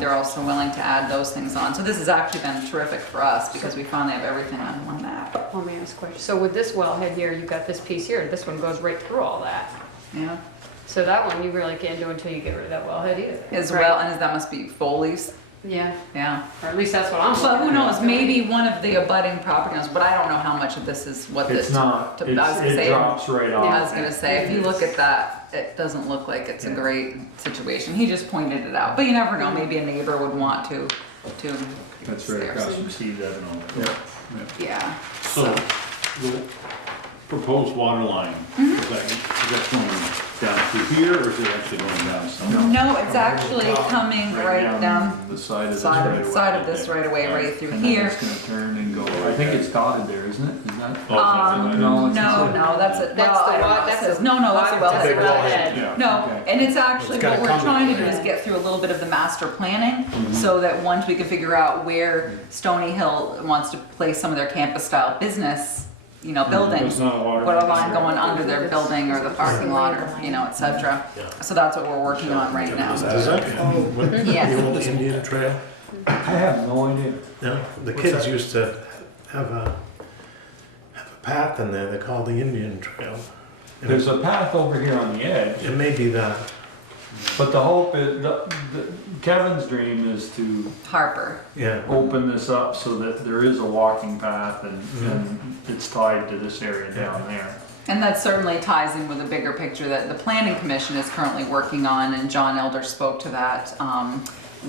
they're also willing to add those things on. So this has actually been terrific for us because we finally have everything on one map. let me ask a question. So with this wellhead here, you've got this piece here, this one goes right through all that. Yeah, So that one you really can't do until you get rid of that wellhead either. as right? well, and that must be Foley's, Yeah, yeah. or at least that's what I'm looking But who at. knows, maybe one of the abutting property owners, but I don't know how much of this is what this. It's not, I was gonna it say- drops right I was off. gonna say, if you look at that, it doesn't look like it's a great situation. He just pointed it out, but you never know, maybe a neighbor would want to. That's right across from Steve Evans. Yeah, So, the proposed water line, is that going down through here, or is it actually going down somewhere? no, it's actually coming right down The side of this right away. side of this right away, right through And then here. it's gonna turn and go, I think it's dotted there, isn't it? Is that? Oh, it's not- No, it's No, not. that's a, That's well, the I don't know. wa- It that's says- a no, that's a water- wellhead. that's a Big wellhead. Yeah. No, Okay. and it's actually, It's gotta what we're come trying to do together. is get through a little bit of the master planning, so that once we can figure out where Stony Hill wants to place some of their campus style business, buildings, There's not a water what a line line there. going under their building or the parking lot or, et cetera. So that's what we're working on right now. Does that follow with Yes. the old Indian Trail? I have no idea. No, the What's kids that? used to have a path in there they call the Indian Trail. And There's a path over here on the edge, It may be that. but the hope is, Kevin's dream is to Harper. Yeah. open this up so that there is a walking path and it's tied to this area down there. And that certainly ties in with a bigger picture that the Planning Commission is currently working on, and John Elder spoke to that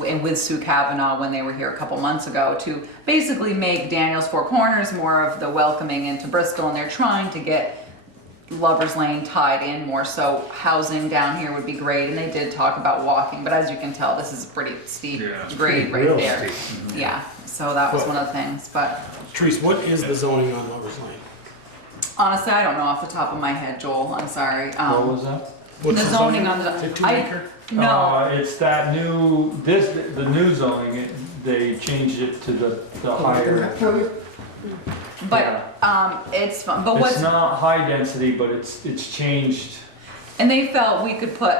and with Sue Kavanaugh when they were here a couple months ago, to basically make Daniels Four Corners more of the welcoming into Bristol, and they're trying to get Lover's Lane tied in more, so housing down here would be great, and they did talk about walking, but as you can tell, this is a pretty steep Yeah, it's grade right real there. steep. Yeah, so that was one of the things, but Trees, what is the zoning on Lover's Lane? honestly, I don't know off the top of my head, Joel, I'm sorry. What was that? What's The zoning on the, Is it 2 I, acre? no, It's that the new zoning, they changed it to the higher. but, it's fun, but what's, It's not high density, but it's changed. and they felt we could put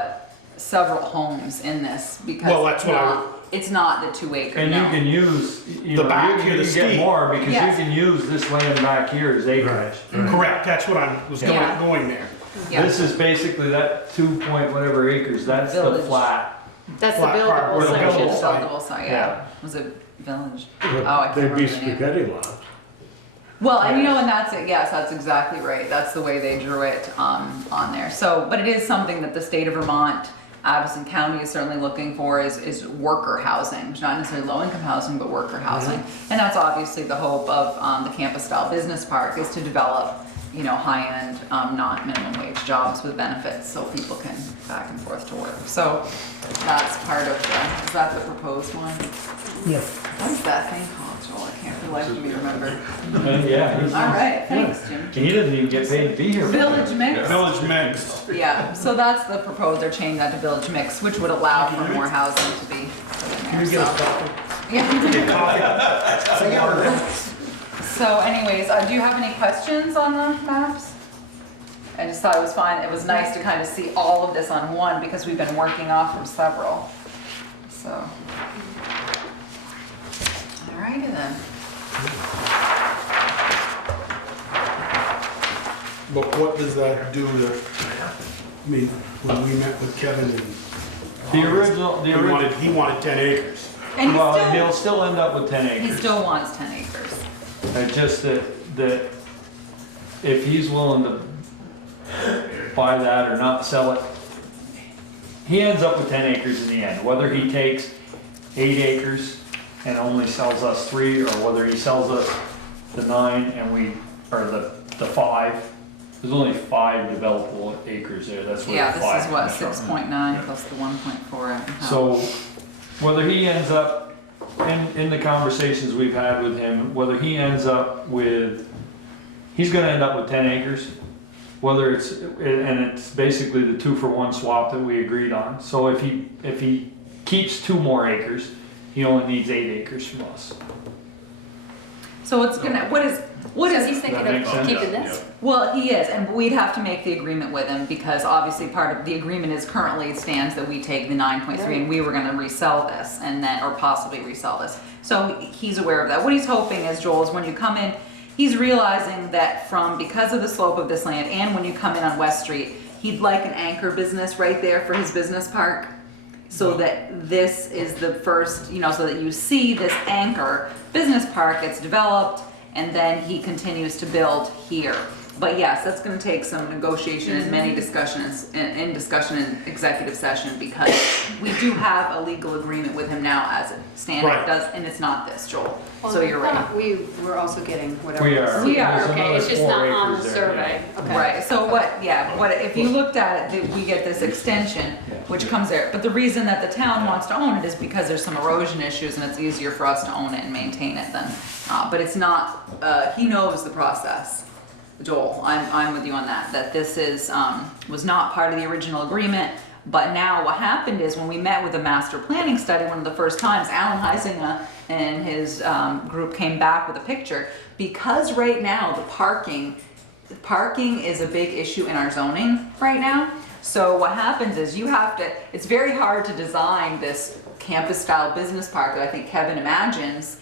several homes in this because Well, that's what I it's not the 2 acre, And you no. can use, The back here, you the can get ski. more because you Yes. can use this land back here as acreage. Correct, that's what I was Yeah. going there. Yeah. This is basically that 2 point whatever acres, that's the Village. flat. That's the Flat part buildable where the section. buildable Buildable site, yeah. Was it village? Would Oh, I can't they be remember the name. spaghetti lots? Well, and and that's it, yes, that's exactly right, that's the way they drew it, on there, so, but it is something that the state of Vermont, Addison County is certainly looking for is worker housing, not necessarily low-income housing, but worker housing. And that's obviously the hope of, the campus-style business park, is to develop, high-end, not minimum wage jobs with benefits, so people can back and forth to work. So that's part of is that the proposed one? Yeah. What is that thing called, Joel? I can't for the life of me remember. Yeah, All right, thanks, Jim. he doesn't even get paid to be here. Village mix? Village mixed. Yeah, so that's the proposed, they're changing that to village mix, which would allow for more housing to be put in Can there, you get so. us Yeah. So anyways, do you have any questions on the maps? I just thought it was fine, it was nice to kind of see all of this on one, because we've been working off from several, so. Alrighty then. But what does that do to, I mean, when we met with Kevin and. He wanted 10 acres. And He'll still end up with 10 acres. he still wants 10 acres. It's just that if he's willing to buy that or not sell it, he ends up with 10 acres in the end. Whether he takes 8 acres and only sells us 3, or whether he sells us the 9 and or the 5. There's only 5 developable acres there. That's where Yeah, the this 5 is what, comes from. 6.9 plus the 1.4. So whether he ends up, in the conversations we've had with him, whether he ends up with, he's gonna end up with 10 acres, whether and it's basically the 2-for-1 swap that we agreed on. So if he keeps 2 more acres, he only needs 8 acres from us. So what is So he's thinking That of makes sense? keeping this? Well, he is, and we'd have to make the agreement with him, because obviously part of the agreement is currently stands that we take the 9.3 and we were gonna resell this, and then, or possibly resell this. So he's aware of that. What he's hoping is, Joel, is when you come in, he's realizing that because of the slope of this land, and when you come in on West Street, he'd like an anchor business right there for his business park. So that this is the first, so that you see this anchor business park gets developed, and then he continues to build here. But yes, that's gonna take some negotiation and many discussions, in discussion in executive session, because we do have a legal agreement with him now as it stands, Right. and it's not this, Joel. Well, So you're I right. thought we were also getting whatever. We are. We are. There's Okay, another it's just 4 not on the acres there, survey, okay. Right, so if you looked at it, we get this extension, which comes there, but the reason that the town wants to own it is because there's some erosion issues, and it's easier for us to own it and maintain it than, but it's not, he knows the process. Joel, I'm with you on that this is, was not part of the original agreement, but now what happened is when we met with the master planning study, one of the first times, Alan Heisinger and his group came back with a picture, because right now the parking is a big issue in our zoning right now. So what happens is it's very hard to design this campus style business park that I think Kevin imagines,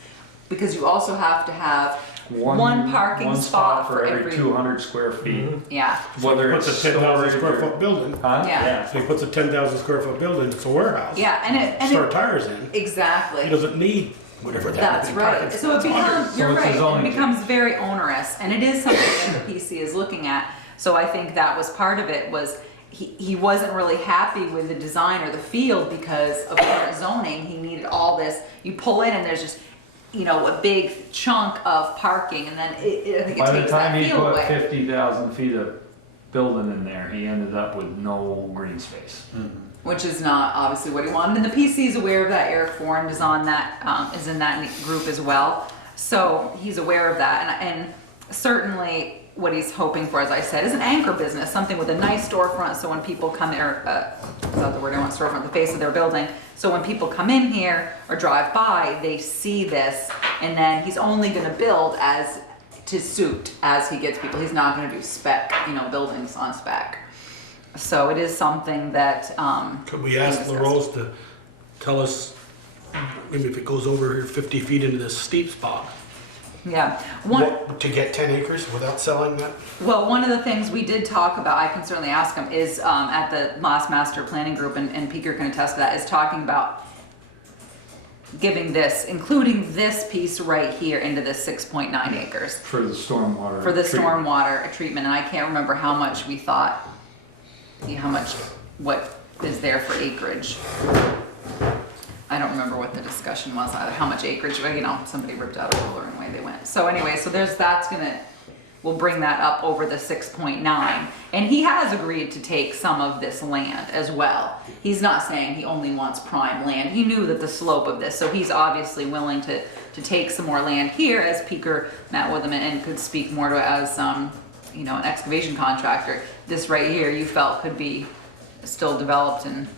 because you also have to have one parking spot for every 200 square feet. Yeah, Whether Puts it's a 10,000 storage square or- foot building. Huh? Yeah. So he puts a 10,000 square foot building, it's a warehouse. yeah, Store tires in. He exactly. doesn't need whatever that. That's big right. parking So it spot's becomes, So you're it's a right, zoning it becomes very onerous, and it is something that the PC is looking at. So I think that was part of it, was he wasn't really happy with the design or the field because of current zoning. He needed all this, you pull in and there's just, a big chunk of parking, and then I think it By the takes that time he field put away. 50,000 feet of building in there, he ended up with no green space. Which is not obviously what he wanted, and the PC is aware of that. Eric Foran is on that, is in that group as well. So he's aware of that, and certainly what he's hoping for, as I said, is an anchor business, something with a nice storefront, so when people come in, or, is that the word I want, storefront, the face of their building, so when people come in here or drive by, they see this, and then he's only gonna build to suit as he gets people. He's not gonna do spec, buildings on spec. So it is something that, Could we ask LaRose to tell us, maybe if it goes over 50 feet into this steep spot, yeah. to get 10 acres without selling that? Well, one of the things we did talk about, I can certainly ask him, is at the last master planning group, and Peter can attest to that, is talking about giving this, including this piece right here into this 6.9 acres For the stormwater. for the treatment. stormwater treatment, and I can't remember how much we thought, what is there for acreage. I don't remember what the discussion was either, how much acreage, but, somebody ripped out a ruler and away they went. So anyway, so we'll bring that up over the 6.9. And he has agreed to take some of this land as well. He's not saying he only wants prime land. He knew that the slope of this, so he's obviously willing to take some more land here, as Peker met with him and could speak more to it as, an excavation contractor. This right here you felt could be still developed, and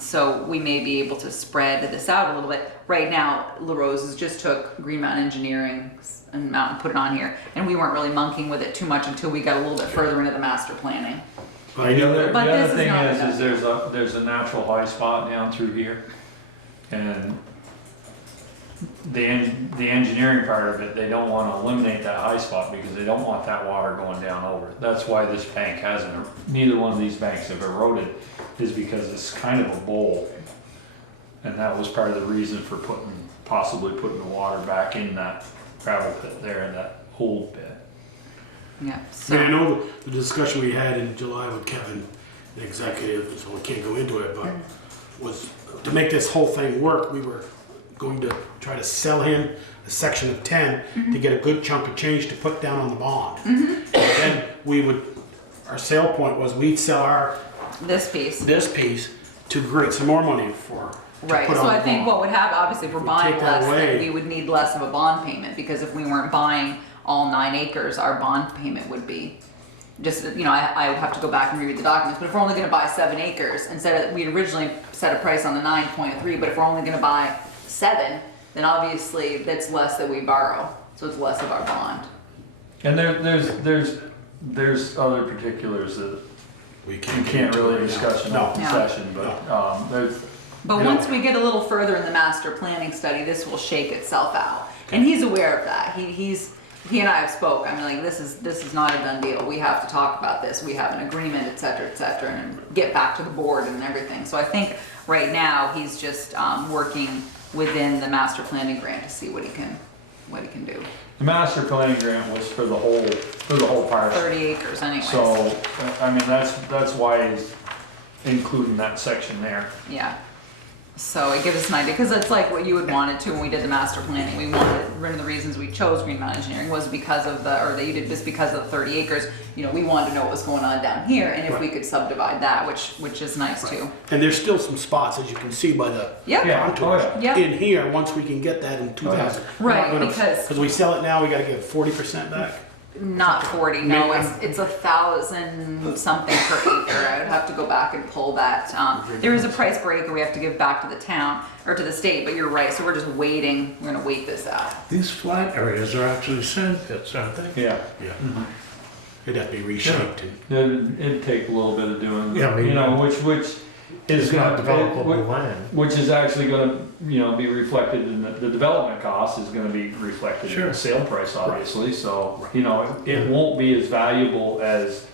so we may be able to spread this out a little bit. Right now, LaRose's just took Green Mountain Engineering and put it on here, and we weren't really monkeying with it too much until we got a little bit further into the master planning. The other But this is thing not is enough. there's a natural high spot down through here, and the engineering part of it, they don't want to eliminate that high spot because they don't want that water going down over. That's why this bank hasn't, neither one of these banks have eroded, is because it's kind of a bowl. And that was part of the reason for possibly putting the water back in that gravel pit there, in that old pit. Yeah, I so, mean, I know the discussion we had in July with Kevin, the executive, so we can't go into it, but was to make this whole thing work, we were going to try to sell him a section of 10 to get a good chunk of change to put down on the bond. And then our sale point was we'd sell this piece. this piece to create some more money to Right, put so on I the think bond. what would happen, obviously, if we're buying take that less, away. then we would need less of a bond payment, because if we weren't buying all 9 acres, our bond payment would be just, I would have to go back and reread the documents, but if we're only gonna buy 7 acres, instead of, we'd originally set a price on the 9.3, but if we're only gonna buy 7, then obviously that's less that we borrow, so it's less of our bond. And there's other particulars that We you can't really discuss in open No. session, but there's. But once we get a little further in the master planning study, this will shake itself out. And he's aware of that. He and I have spoke. I mean, like, this is not a done deal. We have to talk about this. We have an agreement, et cetera, and get back to the board and everything. So I think right now he's just working within the master planning grant to see what he can do. The master planning grant was for the whole parcel. 30 acres anyways. So, I mean, that's why he's including that section there. Yeah. So it gives us an idea, because it's like what you had wanted to when we did the master planning. We wanted, one of the reasons we chose Green Mountain Engineering was because of that you did this because of the 30 acres. We wanted to know what was going on down here, and if we could subdivide that, which is nice too. And there's still some spots, as you can see by the Yep. Yeah. contours, Oh, yeah. in here, once we can get that in 2000. Right, because- Because we sell it now, we gotta give 40% back. Not 40, no, it's 1,000 something per acre. I would have to go back and pull that. There is a price per acre we have to give back to the town, or to the state, but you're right, so we're just waiting, we're gonna wait this out. These flat areas are actually sand pits, aren't they? Yeah. Yeah. It'd have to be reshaped. and- It'd take a little bit of doing, Yeah, I mean, which is It's not gonna, developable land. which is actually gonna, be reflected in the development cost is gonna be reflected in Sure. the sale price, obviously, so, it won't be as valuable as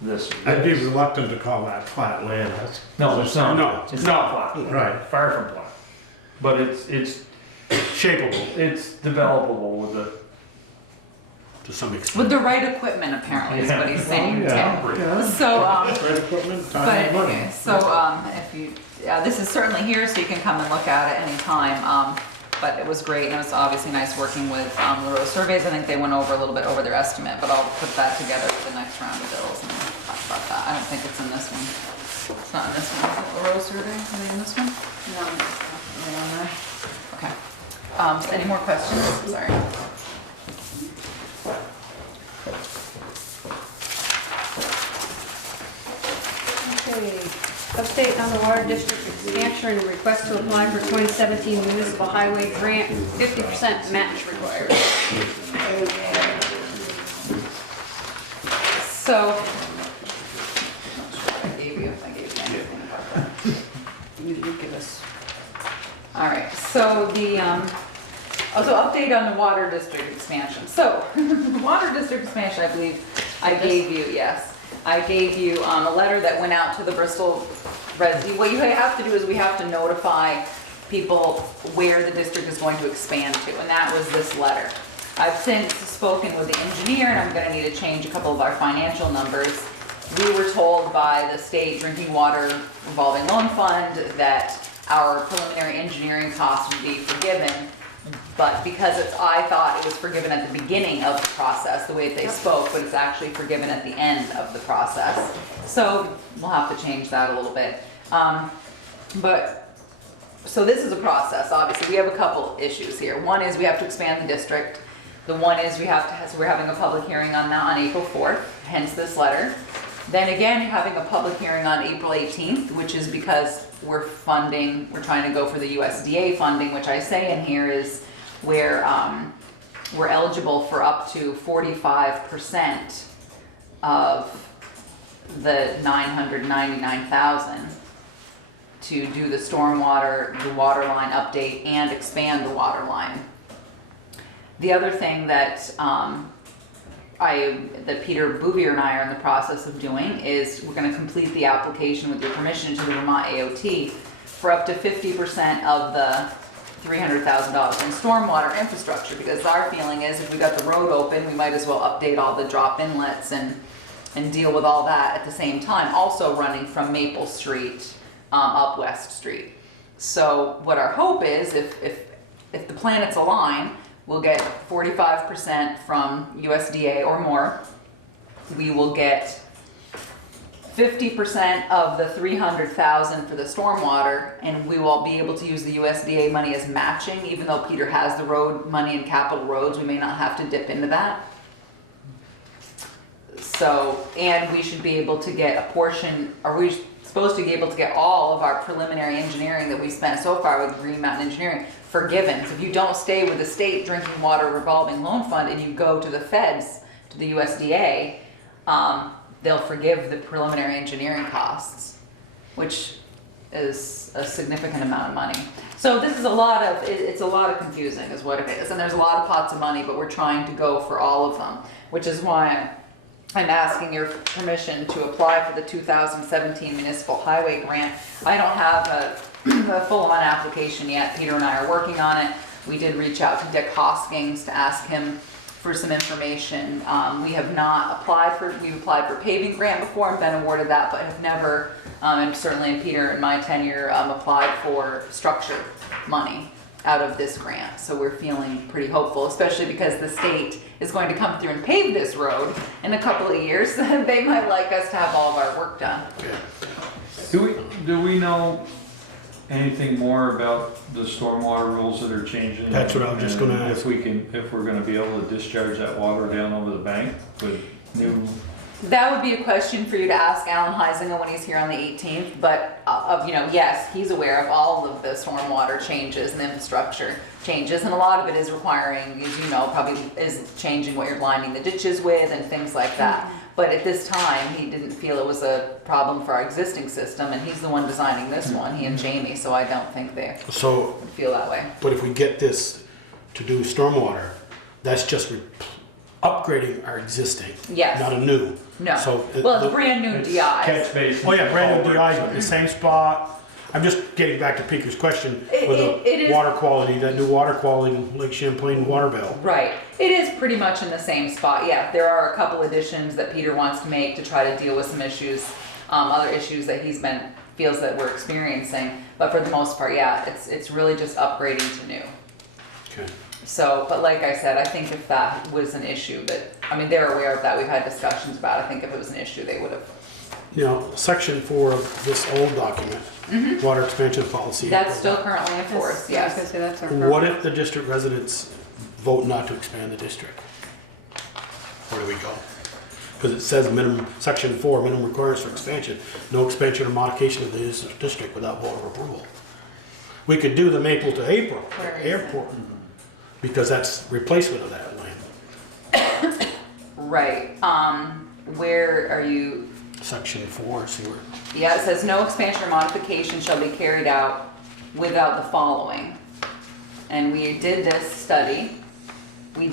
this. I'd be is. reluctant to call that flat land. No, it's not. No, It's not flat. Right. Far from flat. But it's Shapeable it's developable with the. to some extent. With the right equipment, apparently, is what he's saying, Yeah. Tim. So, Right equipment, but, time, and money. okay, so, if you, this is certainly here, so you can come and look at it anytime. But it was great, and it was obviously nice working with, LaRose Surveys. I think they went over a little bit over their estimate, but I'll put that together for the next round of bills and talk about that. I don't think it's in this one. It's not in this one, is it LaRose Survey? Is it in this one? No. Anything on there? Okay. Any more questions? Sorry. Okay, update on the water district expansion and request to apply for 2017 municipal highway grant, 50% match required. So, I gave you anything about that. You give us. All right, so also update on the water district expansion. So, the water district expansion, I believe I gave you, yes. I gave you a letter that went out to the Bristol residents. What you have to do is we have to notify people where the district is going to expand to, and that was this letter. I've since spoken with the engineer, and I'm gonna need to change a couple of our financial numbers. We were told by the state drinking water revolving loan fund that our preliminary engineering costs would be forgiven, but because I thought it was forgiven at the beginning of the process, the way they spoke, but it's actually forgiven at the end of the process. So we'll have to change that a little bit. So this is a process, obviously. We have a couple issues here. One is we have to expand the district. The one is so we're having a public hearing on that on April 4th, hence this letter. Then again, having a public hearing on April 18th, which is because we're trying to go for the USDA funding, which I say in here is where we're eligible for up to 45% of the 999,000 to do the stormwater, the water line update, and expand the water line. The other thing that that Peter Bouvier and I are in the process of doing is we're going to complete the application with your permission to the Vermont AOT for up to 50% of the $300,000 in stormwater infrastructure, because our feeling is if we got the road open, we might as well update all the drop inlets and deal with all that at the same time, also running from Maple Street up West Street. So what our hope is, if the planets align, we'll get 45% from USDA or more. We will get 50% of the $300,000 for the stormwater, and we will be able to use the USDA money as matching. Even though Peter has the road money in capital roads, we may not have to dip into that. So, and we should be able to get a portion, or we're supposed to be able to get all of our preliminary engineering that we spent so far with Green Mountain Engineering forgiven. So if you don't stay with the state drinking water revolving loan fund and you go to the feds, to the USDA, they'll forgive the preliminary engineering costs, which is a significant amount of money. So this is it's a lot of confusing is what it is. And there's a lot of pots of money, but we're trying to go for all of them, which is why I'm asking your permission to apply for the 2017 Municipal Highway Grant. I don't have a full-on application yet. Peter and I are working on it. We did reach out to Dick Hoskins to ask him for some information. We have not applied we've applied for paving grant before and been awarded that, but have never, and certainly in Peter and my tenure, applied for structure money out of this grant. So we're feeling pretty hopeful, especially because the state is going to come through and pave this road in a couple of years. They might like us to have all of our work done. Do we know anything more about the stormwater rules that are changing? That's what I was just gonna ask. If we're gonna be able to discharge that water down over the bank with new... That would be a question for you to ask Alan Heisinger when he's here on the 18th, but yes, he's aware of all of the stormwater changes and infrastructure changes, and a lot of it is requiring, as you know, probably is changing what you're lining the ditches with and things like that. But at this time, he didn't feel it was a problem for our existing system, and he's the one designing this one, he and Jamie, so I don't think they feel that way. But if we get this to do stormwater, that's just upgrading our existing, Yes. not a new. No. So Well, it's brand new DIs. Catch basin. Oh yeah, brand new DIs, but the same spot. I'm just getting back to Peter's question with it the is- water quality, that new water quality Lake Champlain water bill. Right. It is pretty much in the same spot. Yeah, there are a couple additions that Peter wants to make to try to deal with some issues, other issues that feels that we're experiencing. But for the most part, yeah, it's really just upgrading to new. Okay. So, but like I said, I think if that was an issue they're aware of that. We've had discussions about it. I think if it was an issue, they would have. You know, section 4 of this old document, water expansion policy. That's still currently in force, I was gonna yes. say that's our What if the district residents vote not to expand the district? Where do we go? Because it says section 4, minimum requirements for expansion. No expansion or modification of the district without voter approval. We could do the Maple to April Where is airport, because that's replacement of that land. Right. Where are you? Section 4, see where, Yeah, it says no expansion or modification shall be carried out without the following. And we did this study. Alan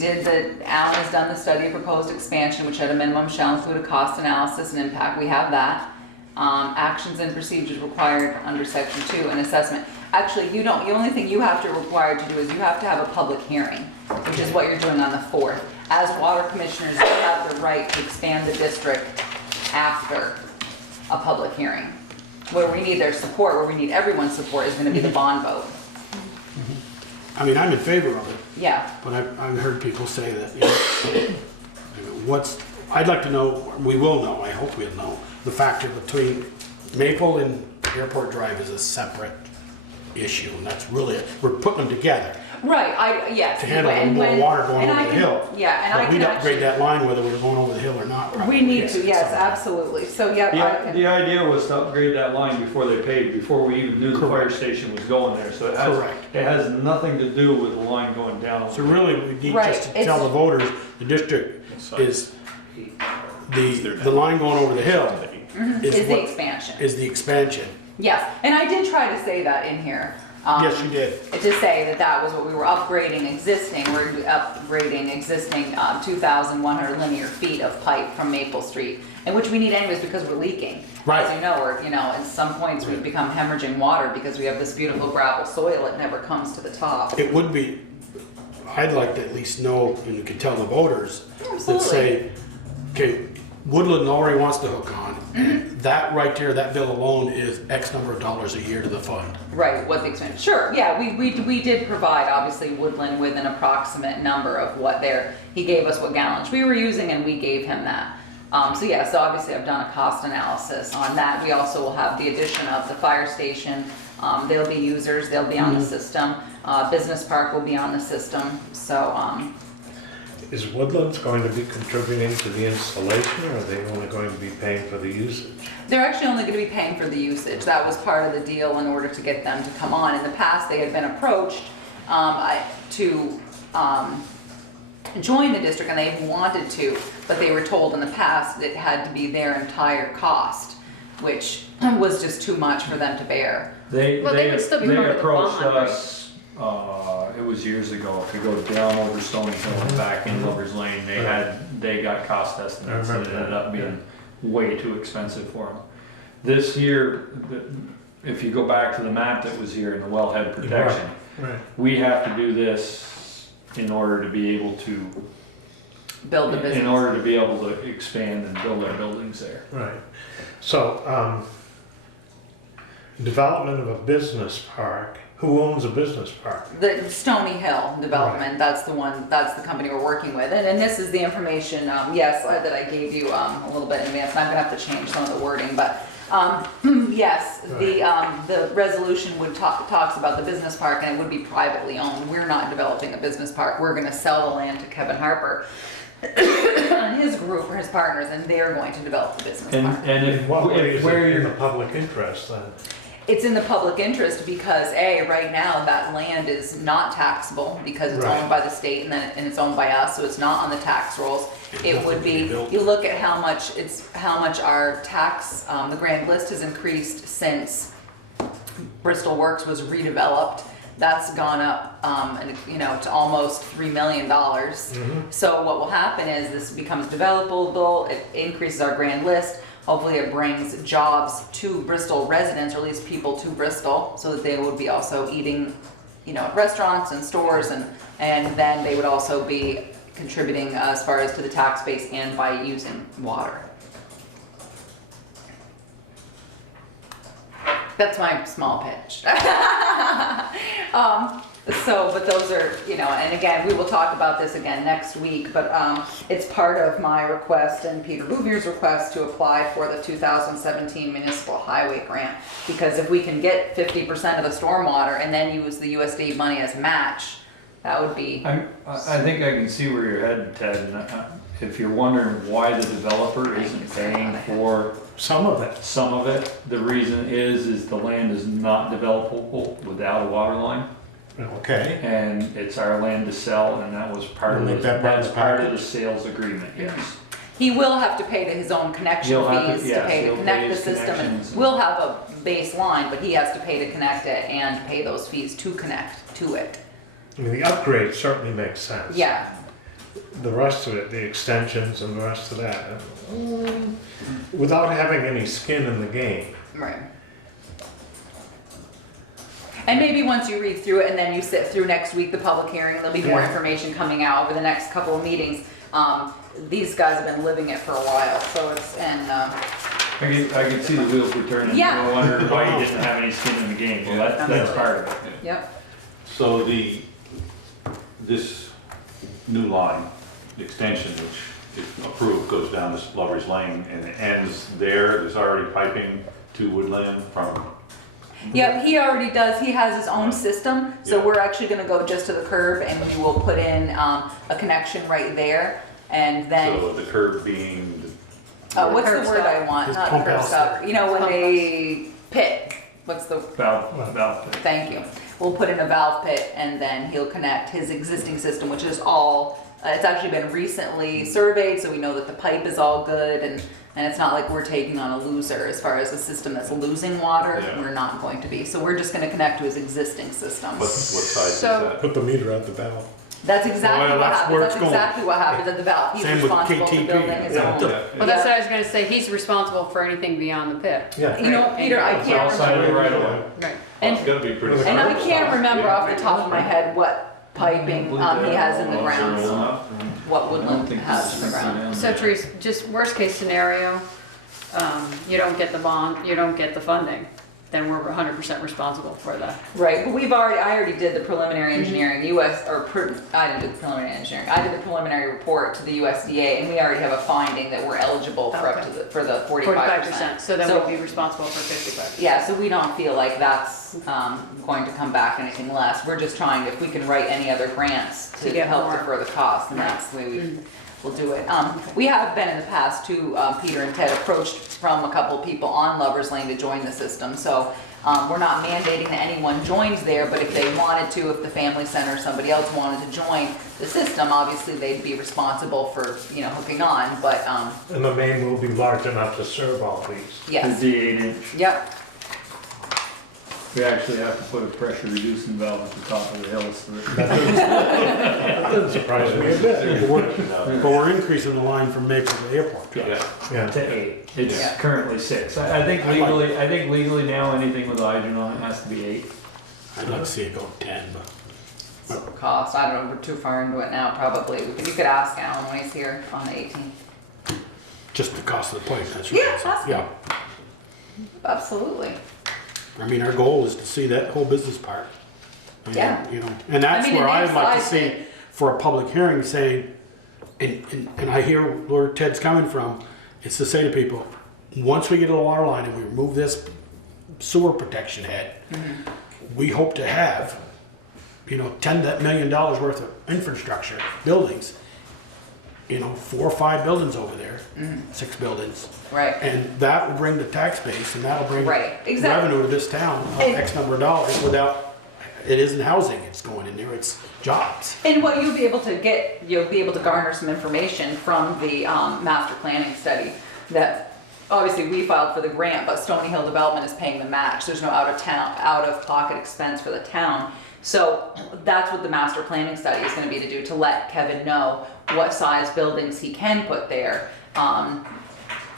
has done the study of proposed expansion, which at a minimum shall include a cost analysis and impact. We have that. Actions and procedures required under section 2, an assessment. Actually, you don't, the only thing you have to require to do is you have to have a public hearing, which is what you're doing on the 4th. As water commissioners, you have the right to expand the district after a public hearing. Where we need their support, where we need everyone's support is gonna be the bond vote. I mean, I'm in favor of it, Yeah, but I've heard people say that, you know, I'd like to know, we will know, I hope we'll know, the factor between Maple and Airport Drive is a separate issue, and that's really, we're putting them together right, yes. to handle And more when- water going and over I the can- hill. Yeah, and I But can we'd upgrade actually, that line whether we're going over the hill or not, probably. we need to, yes, So- absolutely. So, yeah, I The can, idea was to upgrade that line before they paved, before we even knew the fire Correct. station was going there. So Correct. it has nothing to do with the line going down. So really, we need Right, just to it's- tell the voters, the district is, the line going over the hill is the what expansion. is the expansion. Yes, and I did try to say that in here. Yes, you did. To say that that was what we were upgrading existing, we're upgrading existing 2,100 linear feet of pipe from Maple Street, and which we need anyways because we're leaking. Right. As you know, at some points we've become hemorrhaging water because we have this beautiful gravel soil, it never comes to the top. It would be, I'd like to at least know, and you can tell the voters, that Absolutely. say, okay, Woodland already wants to hook on. That right there, that bill alone is X number of dollars a year to the fund. Right, what the expense, sure, yeah, we did provide, obviously, Woodland with an approximate number of what he gave us what gallons we were using and we gave him that. So yeah, so obviously I've done a cost analysis on that. We also will have the addition of the fire station. They'll be users, they'll be on the system. Business park will be on the system, so, Is Woodlands going to be contributing to the installation, or are they only going to be paying for the usage? they're actually only gonna be paying for the usage. That was part of the deal in order to get them to come on. In the past, they had been approached, to, join the district and they wanted to, but they were told in the past it had to be their entire cost, which was just too much for them to bear. Well, they would still be part of the approached bond, right? us, it was years ago, if you go down over Stony Hill and back in Lover's Lane, they got cost estimates and it ended up being way too expensive for them. This year, if you go back to the map that was here in the wellhead protection, Right. we have to do this in order to be able to, Build the business. in order to be able to expand and build our buildings there. Right. So, development of a business park, who owns a business park? The Stony Hill development, that's the company we're working with. And this is the information, yes, that I gave you a little bit in advance. I'm gonna have to change some of the wording, but yes, the resolution talks about the business park and it would be privately owned. We're not developing a business park. We're gonna sell the land to Kevin Harper and his group or his partners, and they're going to develop the business park. And In what way if is where it in you're the public interest then? It's in the public interest because right now that land is not taxable because it's Right. owned by the state and it's owned by us, so it's not on the tax rolls. It would be, Built. you look at how much our tax, the grand list has increased since Bristol Works was redeveloped. That's gone up, to almost $3 million. So what will happen is this becomes developable, it increases our grand list. Hopefully it brings jobs to Bristol residents, or at least people to Bristol, so that they would be also eating, at restaurants and stores, and then they would also be contributing as far as to the tax base and by using water. That's my small pitch. But those are, and again, we will talk about this again next week, but it's part of my request and Peter Bouvier's request to apply for the 2017 municipal highway grant. Because if we can get 50% of the stormwater and then use the USD money as match, that would be. I think I can see where you're headed, Ted, and if you're wondering why the developer isn't paying for Some of it. some of it, the reason is the land is not developable without a water line. Okay. And it's our land to sell, and that was part of We'll make that part of that's the part of the package. sales agreement, yes. He will have to pay to his own connection He'll have to- fees to yes, pay to he'll connect pay the his system. And connections. we'll have a base line, but he has to pay to connect it and pay those fees to connect to it. I mean, the upgrade certainly makes sense. Yeah, The rest of it, the extensions and the rest of that, without having any skin in the game. right. And maybe once you read through it and then you sit through next week, the public hearing, there'll be more Yeah. information coming out over the next couple of meetings. These guys have been living it for a while, so it's, and, I can see the wheels were turning. Yeah. I wonder why you didn't have any skin in the game. Well, that's part of it. yep. So this new line, the extension, which if approved, goes down to Lover's Lane and it ends there, there's already piping to Woodland from, Yep, he already does, he has his own system, so Yeah. we're actually gonna go just to the curb and we will put in, a connection right there. And then, so the curb being, what's the Curb word stop. I want, His not pump curb house. stop, you know, when Pump they pit, what's the, Valve. thank you. We'll put in a valve pit and then he'll connect his existing system, which is all, it's actually been recently surveyed, so we know that the pipe is all good and it's not like we're taking on a loser as far as a system that's losing water, Yeah. we're not going to be. So we're just gonna connect to his existing system. what size is So- that? Put the meter at the valve. That's exactly Well, what that's happens, where that's it's going. exactly what happens at the valve. He's Same with responsible for KTP. building his Yeah. own. Well, that's what I was gonna say, he's responsible for anything beyond the pit. Yeah. You know, Peter, I It's can't outside of the remember, right of way. Right. Well, it's gonna be pretty. and I close. can't remember off the top of my head what piping, he has in the ground, what Woodland has in the ground. So Therese, just worst case scenario, you don't get the bond, you don't get the funding, then we're 100% responsible for that. Right, but I already did the preliminary engineering, I didn't do the preliminary engineering, I did the preliminary report to the USDA, and we already have a finding that we're eligible for up to Okay. for the 45%. 45%, so then we'd be responsible for 55%. Yeah, so we don't feel like that's going to come back anything less. We're just trying, if we can write any other grants To to get help more. defer the cost, and that's the way we'll do it. We have been in the past too, Peter and Ted approached from a couple of people on Lover's Lane to join the system. So we're not mandating that anyone joins there, but if they wanted to, if the family center or somebody else wanted to join the system, obviously they'd be responsible for, hooking on, but And the main will be large enough to serve all these. yes. The 8-inch. Yep, We actually have to put a pressure reducing valve at the top of the hill so that That doesn't surprise me a bit. But we're increasing the line from Maple to the airport. Yeah. Yeah. to 8. It's Yeah. currently 6. I think legally now anything with a hydrant on it has to be 8. I'd like to see it go 10, but cost, I don't know, we're too far into it now, probably. You could ask Alan when he's here on the 18th. just the cost of the pipe, that's Yeah, right. ask him. Yeah, Absolutely. I mean, our goal is to see that whole business part. And, Yeah. And that's I mean, where it I'd makes like to life- see for a public hearing saying, and I hear where Ted's coming from, it's to say to people, once we get a water line and we remove this sewer protection head, we hope to have, $10 million worth of infrastructure, buildings, 4 or 5 buildings over there, 6 buildings. Right. And that will bring the tax base and that'll bring Right, exactly. revenue to this town of And- X number of dollars without, it isn't housing it's going in there, it's jobs. And what you'll be able to garner some information from the master planning study that obviously we filed for the grant, but Stony Hill Development is paying the match. There's no out of pocket expense for the town. So that's what the master planning study is gonna be to do, to let Kevin know what size buildings he can put there.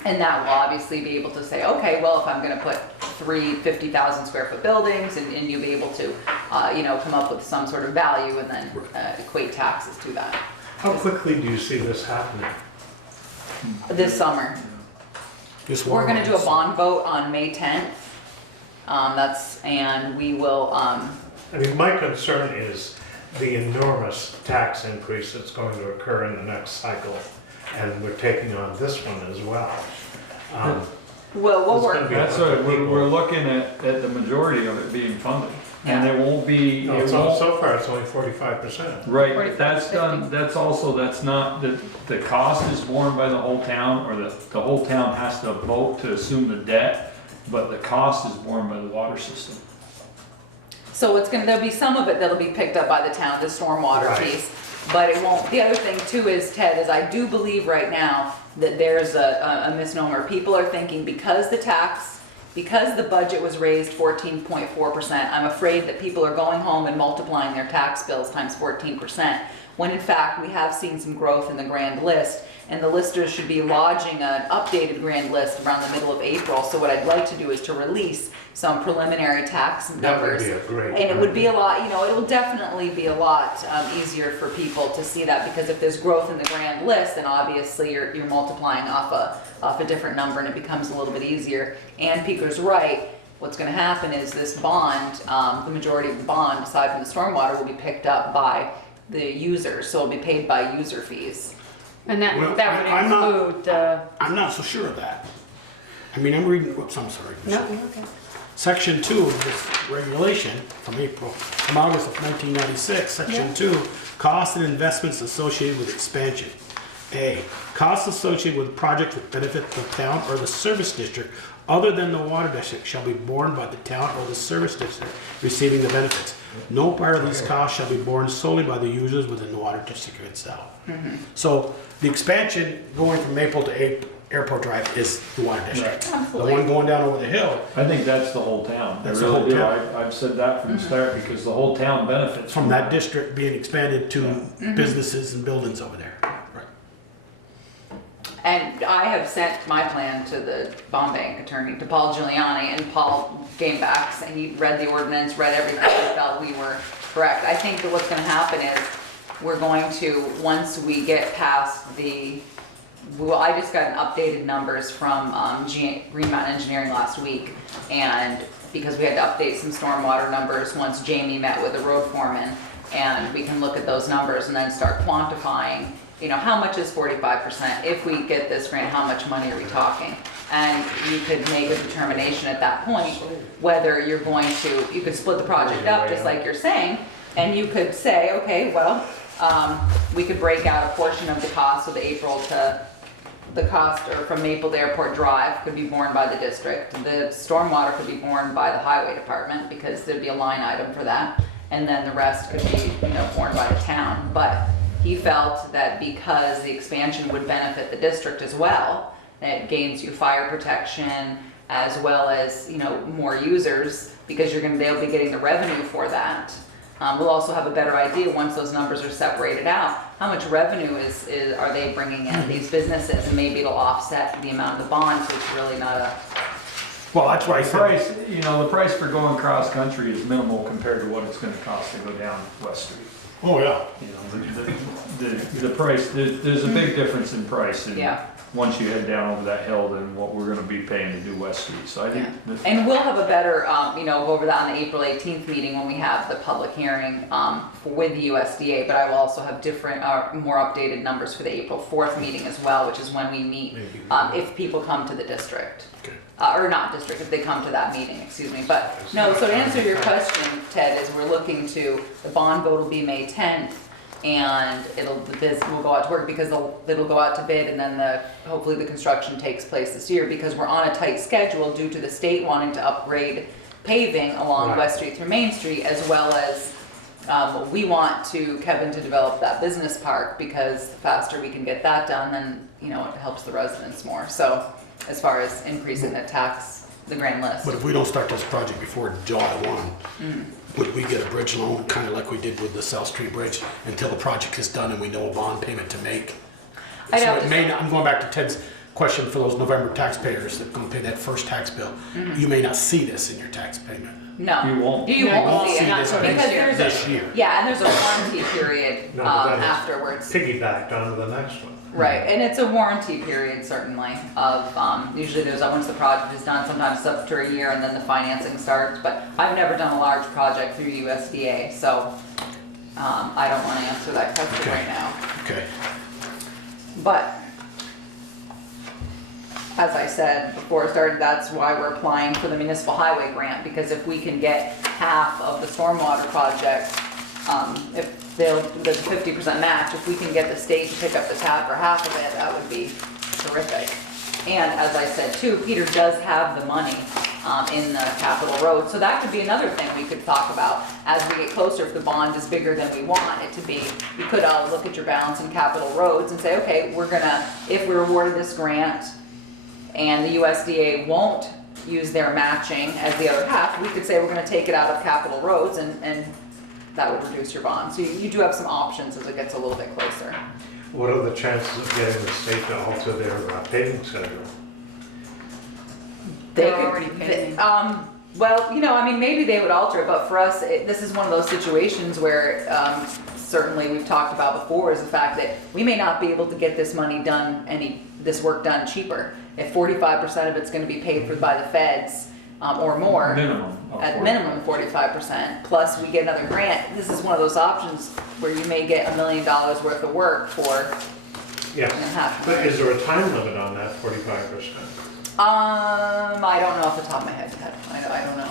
And that will obviously be able to say, okay, well, if I'm gonna put 3 50,000 square foot buildings, and you'll be able to, come up with some sort of value and then equate taxes to that How quickly do you see this happening? this summer. This We're gonna do a water bond vote on May 10th. And we will, I mean, my concern is the enormous tax increase that's going to occur in the next cycle, and we're taking on this one as well. we'll It's work. gonna be- That's right, we're looking at the majority of it being funded. And Yeah. it won't be, No, it so, won't, so far, it's only 45%. right, 45, that's done, that's also, that's not, the cost is borne by the whole town, or the whole town has to vote to assume the debt, but the cost is borne by the water system. So there'll be some of it that'll be picked up by the town, the stormwater Right. piece. But it won't, the other thing too is, Ted, is I do believe right now that there's a misnomer. People are thinking because the budget was raised 14.4%, I'm afraid that people are going home and multiplying their tax bills times 14%. when in fact we have seen some growth in the grand list, and the listers should be lodging an updated grand list around the middle of April. So what I'd like to do is to release some preliminary tax That would numbers. be a great. And it would be a lot, you know, it'll definitely be a lot easier for people to see that, because if there's growth in the grand list, then obviously you're multiplying off a different number, and it becomes a little bit easier. And Peter's right, what's gonna happen is this bond, the majority of the bond, aside from the stormwater, will be picked up by the users, so it'll be paid by user fees. And that, Well, that would I'm not- include the, I'm not so sure of that. I mean, I'm reading, whoops, I'm sorry. no, you're okay. Section 2 of this regulation from August of 1996, Section 2, costs and investments associated with expansion. A, costs associated with projects that benefit the town or the service district other than the water district shall be borne by the town or the service district receiving the benefits. No part of these costs shall be borne solely by the users within the water district itself. So the expansion going from Maple to Airport Drive is the water district. The one going down over the hill I think that's the whole town. I That's the really whole do. town. I've said that from the start, because the whole town benefits from that district being expanded to businesses and buildings over there. Right. And I have sent my plan to the bond bank attorney, to Paul Giuliani, and Paul came back and he read the ordinance, read everything, and felt we were correct. I think that what's gonna happen is, we're going to, once we get past the, well, I just got an updated numbers from Green Mountain Engineering last week, and because we had to update some stormwater numbers once Jamie met with the road foreman, and we can look at those numbers and then start quantifying, you know, how much is 45%? If we get this grant, how much money are we talking? And you could make a determination at that point whether you're going to, you could split the project up, just like you're saying, and you could say, okay, well, we could break out a portion of the cost of April to the cost, or from Maple to Airport Drive could be borne by the district. The stormwater could be borne by the highway department, because there'd be a line item for that. And then the rest could be, you know, borne by the town. But he felt that because the expansion would benefit the district as well, it gains you fire protection as well as, you know, more users, because they'll be getting the revenue for that. We'll also have a better idea once those numbers are separated out, how much revenue are they bringing in, these businesses, and maybe it'll offset the amount of the bond, so it's really not a, Well, that's why I The said, price, you know, the price for going cross country is minimal compared to what it's gonna cost to go down West Street. oh yeah, You know, the price, there's a big difference in price, and yeah. once you head down over that hill than what we're gonna be paying to do West Street, so I think. And we'll have a better, you know, go over that on the April 18th meeting when we have the public hearing with the USDA, but I will also have different, more updated numbers for the April 4th meeting as well, which is when we meet, if people come to the district. okay. Or not district, if they come to that meeting, excuse me. But no, so to answer your question, Ted, is we're looking to, the bond vote will be May 10th, and the bids will go out to work, because it'll go out to bid, and then hopefully the construction takes place this year, because we're on a tight schedule due to the state wanting to upgrade paving along Right. West Street through Main Street, as well as we want Kevin to develop that business park, because the faster we can get that done, then, you know, it helps the residents more. So as far as increasing the grand list. But if we don't start this project before July 1, would we get a bridge loan, kind of like we did with the South Street Bridge, until the project is done and we know a bond payment to make? I So know. it may not, I'm going back to Ted's question for those November taxpayers that are going to pay that first tax bill. You may not see this in your tax payment. No. You won't. You No, won't you see it, won't see because this there's This year. yeah, and there's a warranty period No, but then it's afterwards. Piggybacked onto the next one. Right, and it's a warranty period certainly of, usually there's, once the project is done, sometimes it's up to a year and then the financing starts, but I've never done a large project through USDA, so, I don't wanna answer that question Okay. right now. Okay. But, as I said before I started, that's why we're applying for the municipal highway grant, because if we can get half of the stormwater project, if there's a 50% match, if we can get the state to pick up the tab for half of it, that would be terrific. And as I said too, Peter does have the money in the capital road, so that could be another thing we could talk about as we get closer. If the bond is bigger than we want it to be, you could look at your balance in capital roads and say, okay, if we're awarded this grant and the USDA won't use their matching as the other half, we could say we're gonna take it out of capital roads and that would reduce your bond. So you do have some options as it gets a little bit closer. What are the chances of getting the state to alter their paving schedule? They're already paying. Well, I mean, maybe they would alter it, but for us, this is one of those situations where, certainly we've talked about before, is the fact that we may not be able to get this money done, this work done cheaper. If 45% of it's gonna be paid for by the feds, or more. Minimum. of At 40. minimum 45%, plus we get another grant, this is one of those options where you may get $1 million worth of work for Yes, half. but is there a time limit on that 45%? I don't know off the top of my head, Ted. I don't know.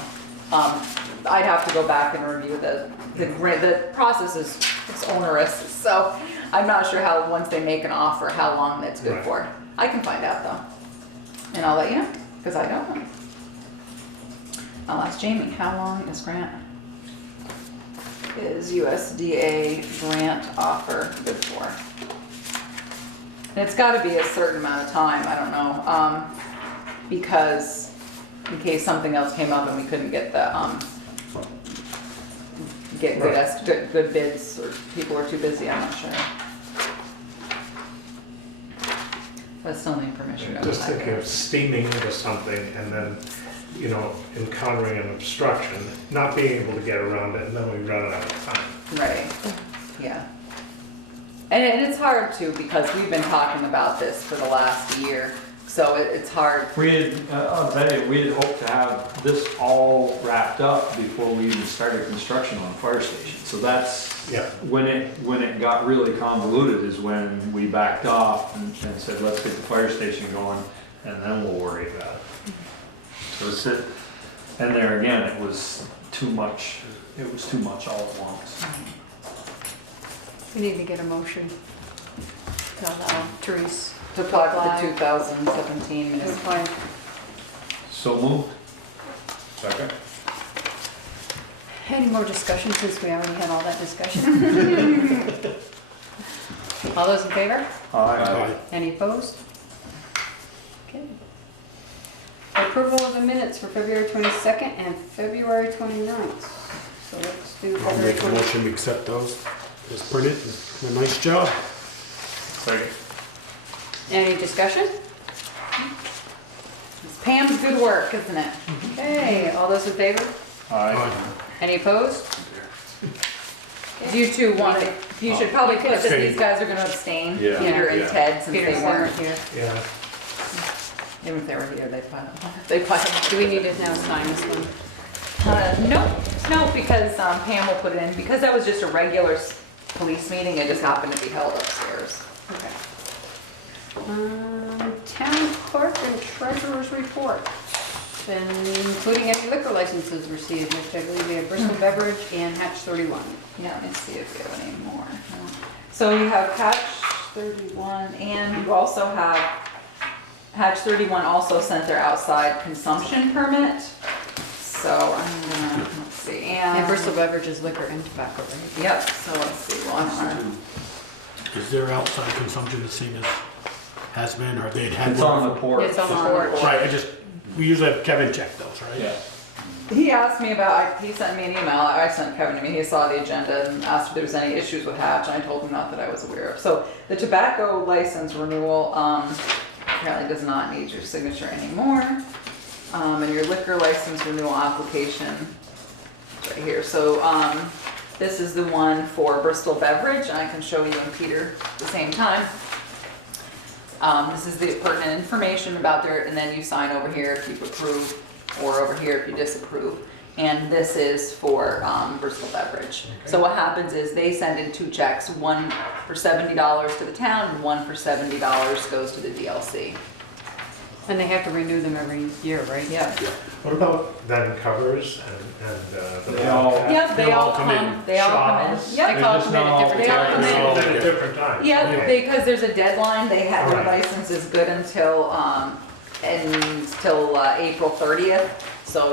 I'd have to go back and review the process is it's onerous, so I'm not sure how, once they make an offer, how long that's good Right. for. I can find out though, and I'll let you know, because I don't know. I'll ask Jamie, how long is USDA grant offer good for? And it's gotta be a certain amount of time, I don't know, because in case something else came up and we couldn't get the, get good bids, or people were too busy, I'm not sure. But still need permission. to Just apply. thinking of steaming into something and then, encountering an obstruction, not being able to get around it, and then we run out of time. Right, yeah. And it's hard too, because we've been talking about this for the last year, so it's hard. We had, I'll tell you, we had hoped to have this all wrapped up before we even started construction on the fire station. So that's, Yeah. when it got really convoluted is when we backed off and said, let's get the fire station going and then we'll worry about it. So and there again, it was too much all at once. We need to get a motion to allow Therese To apply for the 2017 to municipal. apply. So moved. Second? Any more discussion, since we already had all that discussion? All those in favor? Aye. Any opposed? Okay. Approval of the minutes for February 22nd and February 29th. So let's do I'll February make a 20th. motion to accept those as printed. A nice job. Second. Any discussion? It's Pam's good work, isn't it? Okay, all those in favor? Aye. Any opposed? Do you two want to, you should probably put that Abstain. these guys are gonna abstain, Yeah. Peter and Yeah. Ted, since Peter they Sarah weren't. here. Yeah. Even if they were here, they probably. Do we need to now sign this one? No, because Pam will put it in, because that was just a regular police meeting, it just happened to be held upstairs. Okay. Town clerk and treasurer's report, and including any liquor licenses received, which I believe we have Bristol Beverage and Hatch 31. Yeah, let me see if we have any more. So you have Hatch 31, and you also have, Hatch 31 also sent their outside consumption permit. So I'm gonna, let's see, And Bristol Beverage is liquor and tobacco, right? Yep, so let's see, well, Is their outside consumption the same as has been, or they'd had It's one? on the porch. It's on the porch. Right, we usually have Kevin check those, right? Yeah. he asked me about, he sent me an email, I sent Kevin to me, he saw the agenda and asked if there was any issues with Hatch, and I told him not that I was aware of. So the tobacco license renewal, apparently does not need your signature anymore. And your liquor license renewal application, it's right here. So, this is the one for Bristol Beverage, and I can show you and Peter at the same time. This is the pertinent information about their, and then you sign over here if you approve, or over here if you disapprove. And this is for Bristol Beverage. So what happens is they send in 2 checks, one for $70 to the town, and one for $70 goes to the DLC. And they have to renew them every year, right? Yeah. What about then covers and the They all- Yep, they all come, they all come in. Shaws. Yep. They all just come in not at all different They all times. come in. At a different time. Yeah, Okay. because there's a deadline, they have, their Alright. license is good until April 30th. So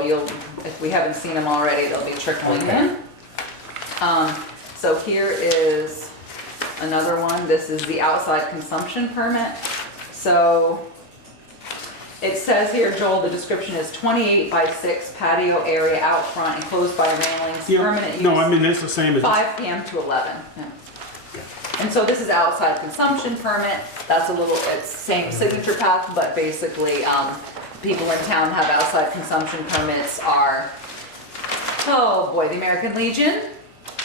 if we haven't seen them already, they'll be trickling in. So here is another one, this is the outside consumption permit. So It says here, Joel, the description is 28 by 6 patio area out front enclosed by railings, Yeah, permanent use. no, I mean, it's the same as, 5 PM to 11. Yeah. And so this is outside consumption permit. That's a little, it's same signature path, but basically, people in town have outside consumption permits are, oh boy, the American Legion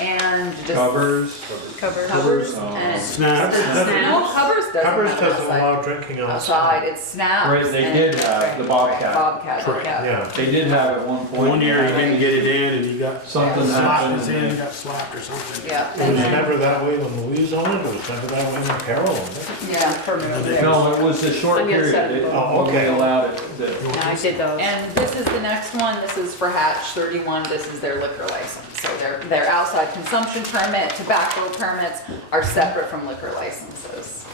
and just. Covers. Covers Oh. and. Snacks. No, Covers doesn't Covers have doesn't outside. allow drinking Outside, outside. it's Snaps. Right, they and- did have the Bobcat. Bobcat, Correct. yeah. Yeah, They did have at one point. one year you didn't get it in and you got Something slapped happened. in, you got slapped or something. Yeah, it and was then, never that way when Louise owned it, it was never that way when Carol owned it. yeah. No, it was a short On the other period. side of the They- boat. when they Okay. allowed it. that- Yeah, I did those. And this is the next one, this is for Hatch 31, this is their liquor license. So their outside consumption permit, tobacco permits are separate from liquor licenses.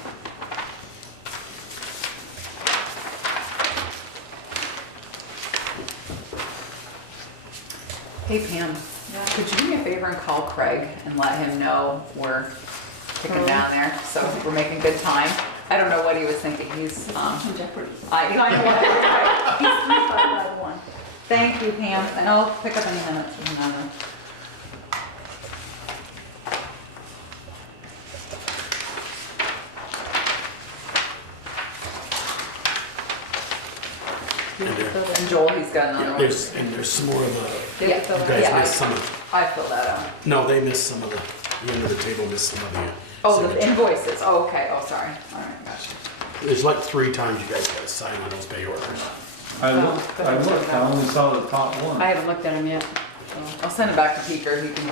Hey Pam, could you do me a favor and call Craig and let him know we're kicking down there, so we're making good time? I don't know what he was thinking, he's, Jeopardy. I know what, he's 3551. Thank you, Pam, and I'll pick up any minutes from him. And Joel, he's got another one. There's some more of Yeah, the, you guys yeah, missed some of, I filled that out. no, they missed some of the end of the table missed some of the. Oh, the signature. invoices, oh, okay, oh, sorry, all right, gotcha. There's like 3 times you guys gotta sign on those pay orders. I looked, I only saw the top one. I haven't looked at them yet. I'll send it back to Peter, he can go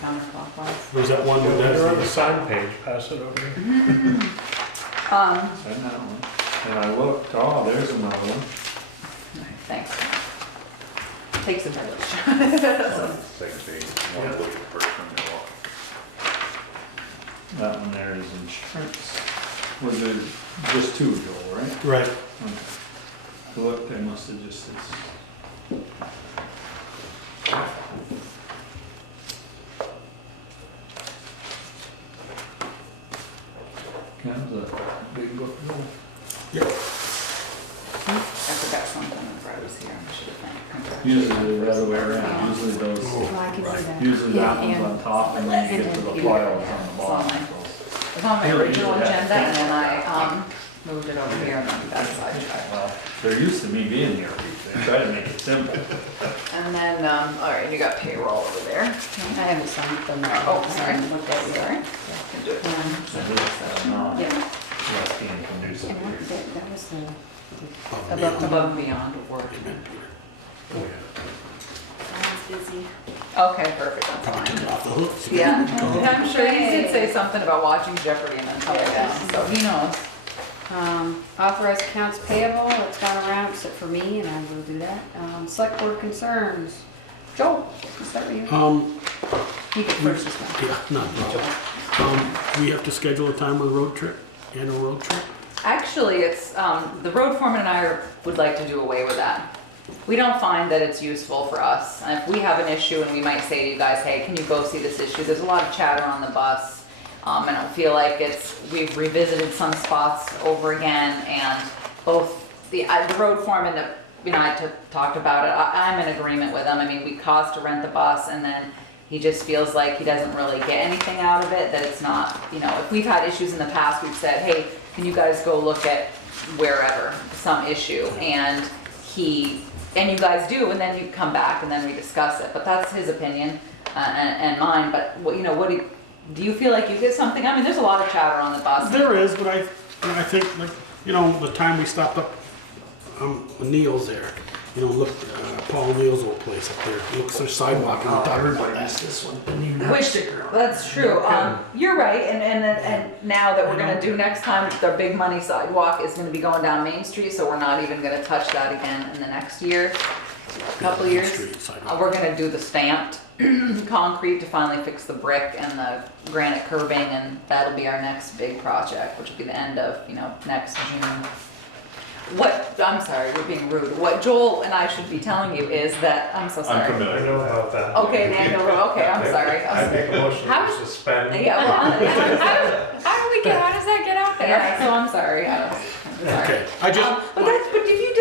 counterclockwise. Was that one with They're on the that? sign page, pass it over here. Send that one. And I looked, oh, there's another one. Thanks. Takes a village. Second page, one look at first one. That one there is insurance. Was there just 2, Joel, right? Right. Okay. Look, they must have just, kind of a big book. Yep. I forgot something before I was here, I should have thanked. Usually the other way around, usually those, Well, I can see that. usually that Yeah, one's and- on top and then you get to the files on the bottom. It's on my original agenda and then I, moved it over here and then got sidetracked. Well, they're used to me being here, they try to make it simple. And then, all right, you got payroll over there. I haven't signed them. Oh, sorry. Looked at it yet. Sorry. Can do it. Yeah, Not being conducive and here. that was the, Above and beyond work. Someone's busy. Okay, perfect, that's Probably took fine. it off the hook. Yeah, I'm sure he did say something about watching Jeopardy and then coming down, so he knows. authorized accounts payable, that's gone around except for me, and I will do that. Select board concerns. Joel, let's start with you. You get first this time. Yeah, not problem. We have to schedule a time with a road trip, annual road trip. Actually, it's, the road foreman and I would like to do away with that. We don't find that it's useful for us. And if we have an issue and we might say to you guys, hey, can you go see this issue? There's a lot of chatter on the bus. I don't feel like we've revisited some spots over again and both the road foreman that, I talked about it, I'm in agreement with him. I mean, we cost to rent the bus and then he just feels like he doesn't really get anything out of it, that it's not, if we've had issues in the past, we've said, hey, can you guys go look at wherever, some issue, and you guys do, and then you come back and then we discuss it, but that's his opinion, and mine, but do you feel like you get something? I mean, there's a lot of chatter on the bus. There is, but I think, like, the time we stopped up, Neil's there, look, Paul Neil's old place up there, looks their sidewalk, and I thought everybody missed this one, didn't even have a Which, sticker on it. that's true, you're right, and now that we're gonna do next time, the big money sidewalk is gonna be going down Main Street, so we're not even gonna touch that again in the next year, couple Main years. Street sidewalk. We're gonna do the stamped concrete to finally fix the brick and the granite curbing, and that'll be our next big project, which will be the end of, next June. I'm sorry, we're being rude. What Joel and I should be telling you is that, I'm so I'm sorry. I familiar. know about that. Okay, the annual road, okay, I'm sorry. I make a motion How to does- suspend. Yeah, well, How does that get out there? yeah, so I'm sorry. I'm sorry. Okay, I just, But if you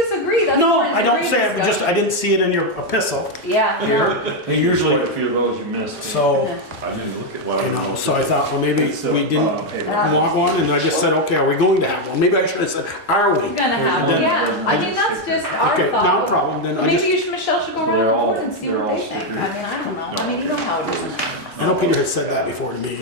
I don't great say it, but just, discussion. I didn't see it in your epistle Yeah, no. here. They Quite usually, a few of those you missed. so, I didn't look at what you know, so I thought, well, maybe It's, we didn't want one, and I just said, okay, are we going to have one? Maybe I should have said, are we? We're gonna have, And then- yeah, I mean, that's just our Okay, thought. no problem, then I Maybe just, you should, Michelle should go So around the they're all- board and see they're what all they think. I stickers? mean, I don't know. I mean, you know how it is. in I know Peter has said that before to me,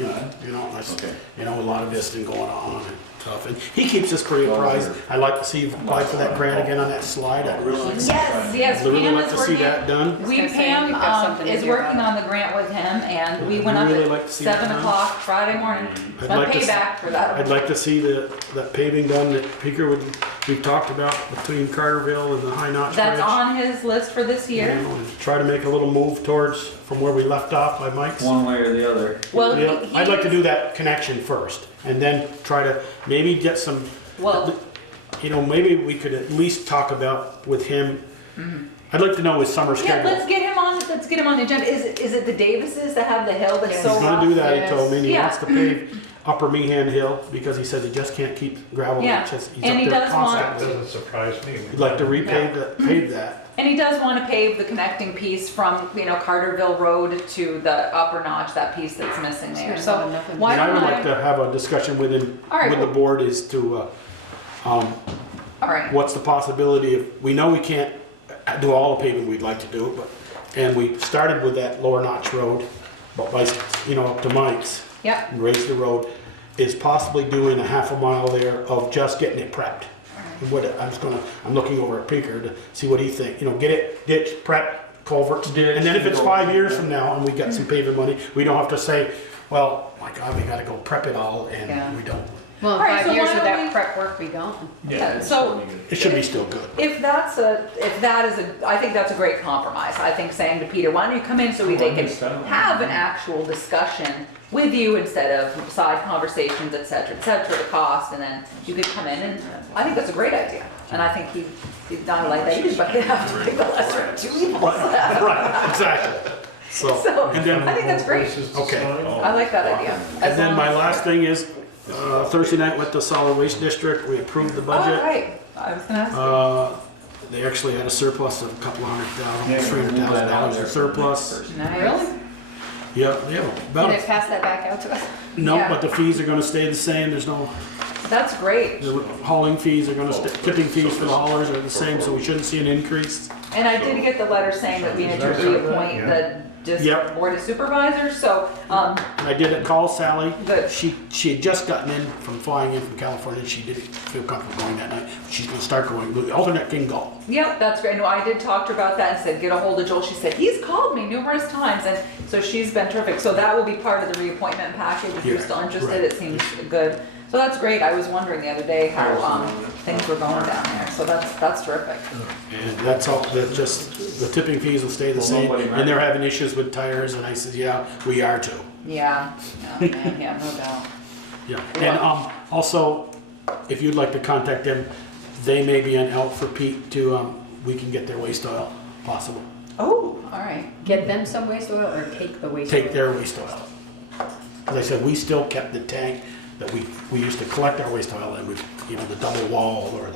you know, that's, Okay. you know, a lot of this thing going on and stuff, and he keeps us pretty apprised. I'd like to see you apply for that grant again on that slide, I'd really like to see Yes, yes, I'd really Pam like is to see working. that done. We, gonna say, Pam, you've got something to is do working about on the grant with him, and we I'd went up really at like to see that 7 done. o'clock Friday morning. I'd A like to s- payback for that. I'd like to see that paving done that Peter we've talked about between Carterville and the High Notch Bridge. That's on his list for this You year. know, and try to make a little move towards, from where we left off by Mike's. One way or the other. Well, Yeah, he I'd like to do that connection first, and then try to maybe get some, Well, you know, maybe we could at least talk about with him. I'd like to know his summer yeah, schedule. let's get him on the agenda. Is it the Davises that have the hill that's Yes. so He's gonna rough? do that, he Yes. told me, and he Yeah. wants to pave Upper Meehan Hill, because he says he just can't keep gravel, Yeah. it's just, he's And up he there does want- constantly. Doesn't surprise me. He'd like to pave that. And he does want to pave the connecting piece from, you know, Carterville Road to the upper notch, that piece that's missing there. It's So not nothing. why And I don't would like I, to have a discussion with him, All right, with the well- board, is to, all right, what's the possibility of, we know we can't do all the paving we'd like to do, but, and we started with that Lower Notch Road, but by, you know, up to Mike's, yep, and raise the road, is possibly doing a half a mile there of just getting it prepped. And what, I'm looking over at Pinker to see what he think, you know, get it ditched, prepped, culverts, Ditch, and then if it's go- 5 years from now and we got some paving money, we don't have to say, well, my God, we gotta go prep it all, Yeah. and we don't. Well, in All right, 5 so years why would don't we- that prep work be gone? Yeah, so- It should be still good. if that is I think that's a great compromise. I think saying to Peter, why don't you come in so they can have an actual discussion with you instead of side conversations, et cetera, the cost, and then you could come in, and I think that's a great idea. And I think he's not like that, you but you have to pick the lesser of two evils. Right, exactly. So, and then- I think that's great. Okay. I like that idea. And then my last thing is, Thursday night with the solid waste district, we approved the Oh, budget. right, I was gonna ask you. They actually had a surplus of a couple $100,000, Yeah, $300,000 in surplus. Nice. Really? Yeah, Can about they it. pass that back out to us? No, Yeah. but the fees are gonna stay the same, there's no, That's great. the hauling fees are gonna stay, tipping fees for the haulers are the same, so we shouldn't see an increase. And I did get the letter saying that we need to Is that reappoint yeah. the Yep. district board of supervisors, so, And I did call Sally. Good. She had just gotten in from flying in from California, and she didn't feel comfortable going that night. She's gonna start going, the alternate can go. yep, that's great. No, I did talk to her about that and said, get a hold of Joel. She said, he's called me numerous times, and so she's been terrific. So that will be part of the reappointment package. If you're Yeah, still interested, right. it seems good. So that's great. I was wondering the other day how, things were going down there, so that's terrific. And that's all, that's just, the tipping fees will stay the Well, same, nobody and they're having issues with tires, and I said, yeah, we are too. Yeah, oh, man, yeah, no doubt. Yeah, and also, if you'd like to contact them, they may be an out for Pete to, we can get their waste oil, possible. Oh, all right. Get them some waste oil or take the waste oil? Take their waste oil. As I said, we still kept the tank that we used to collect our waste oil in, with, you know, the double wall or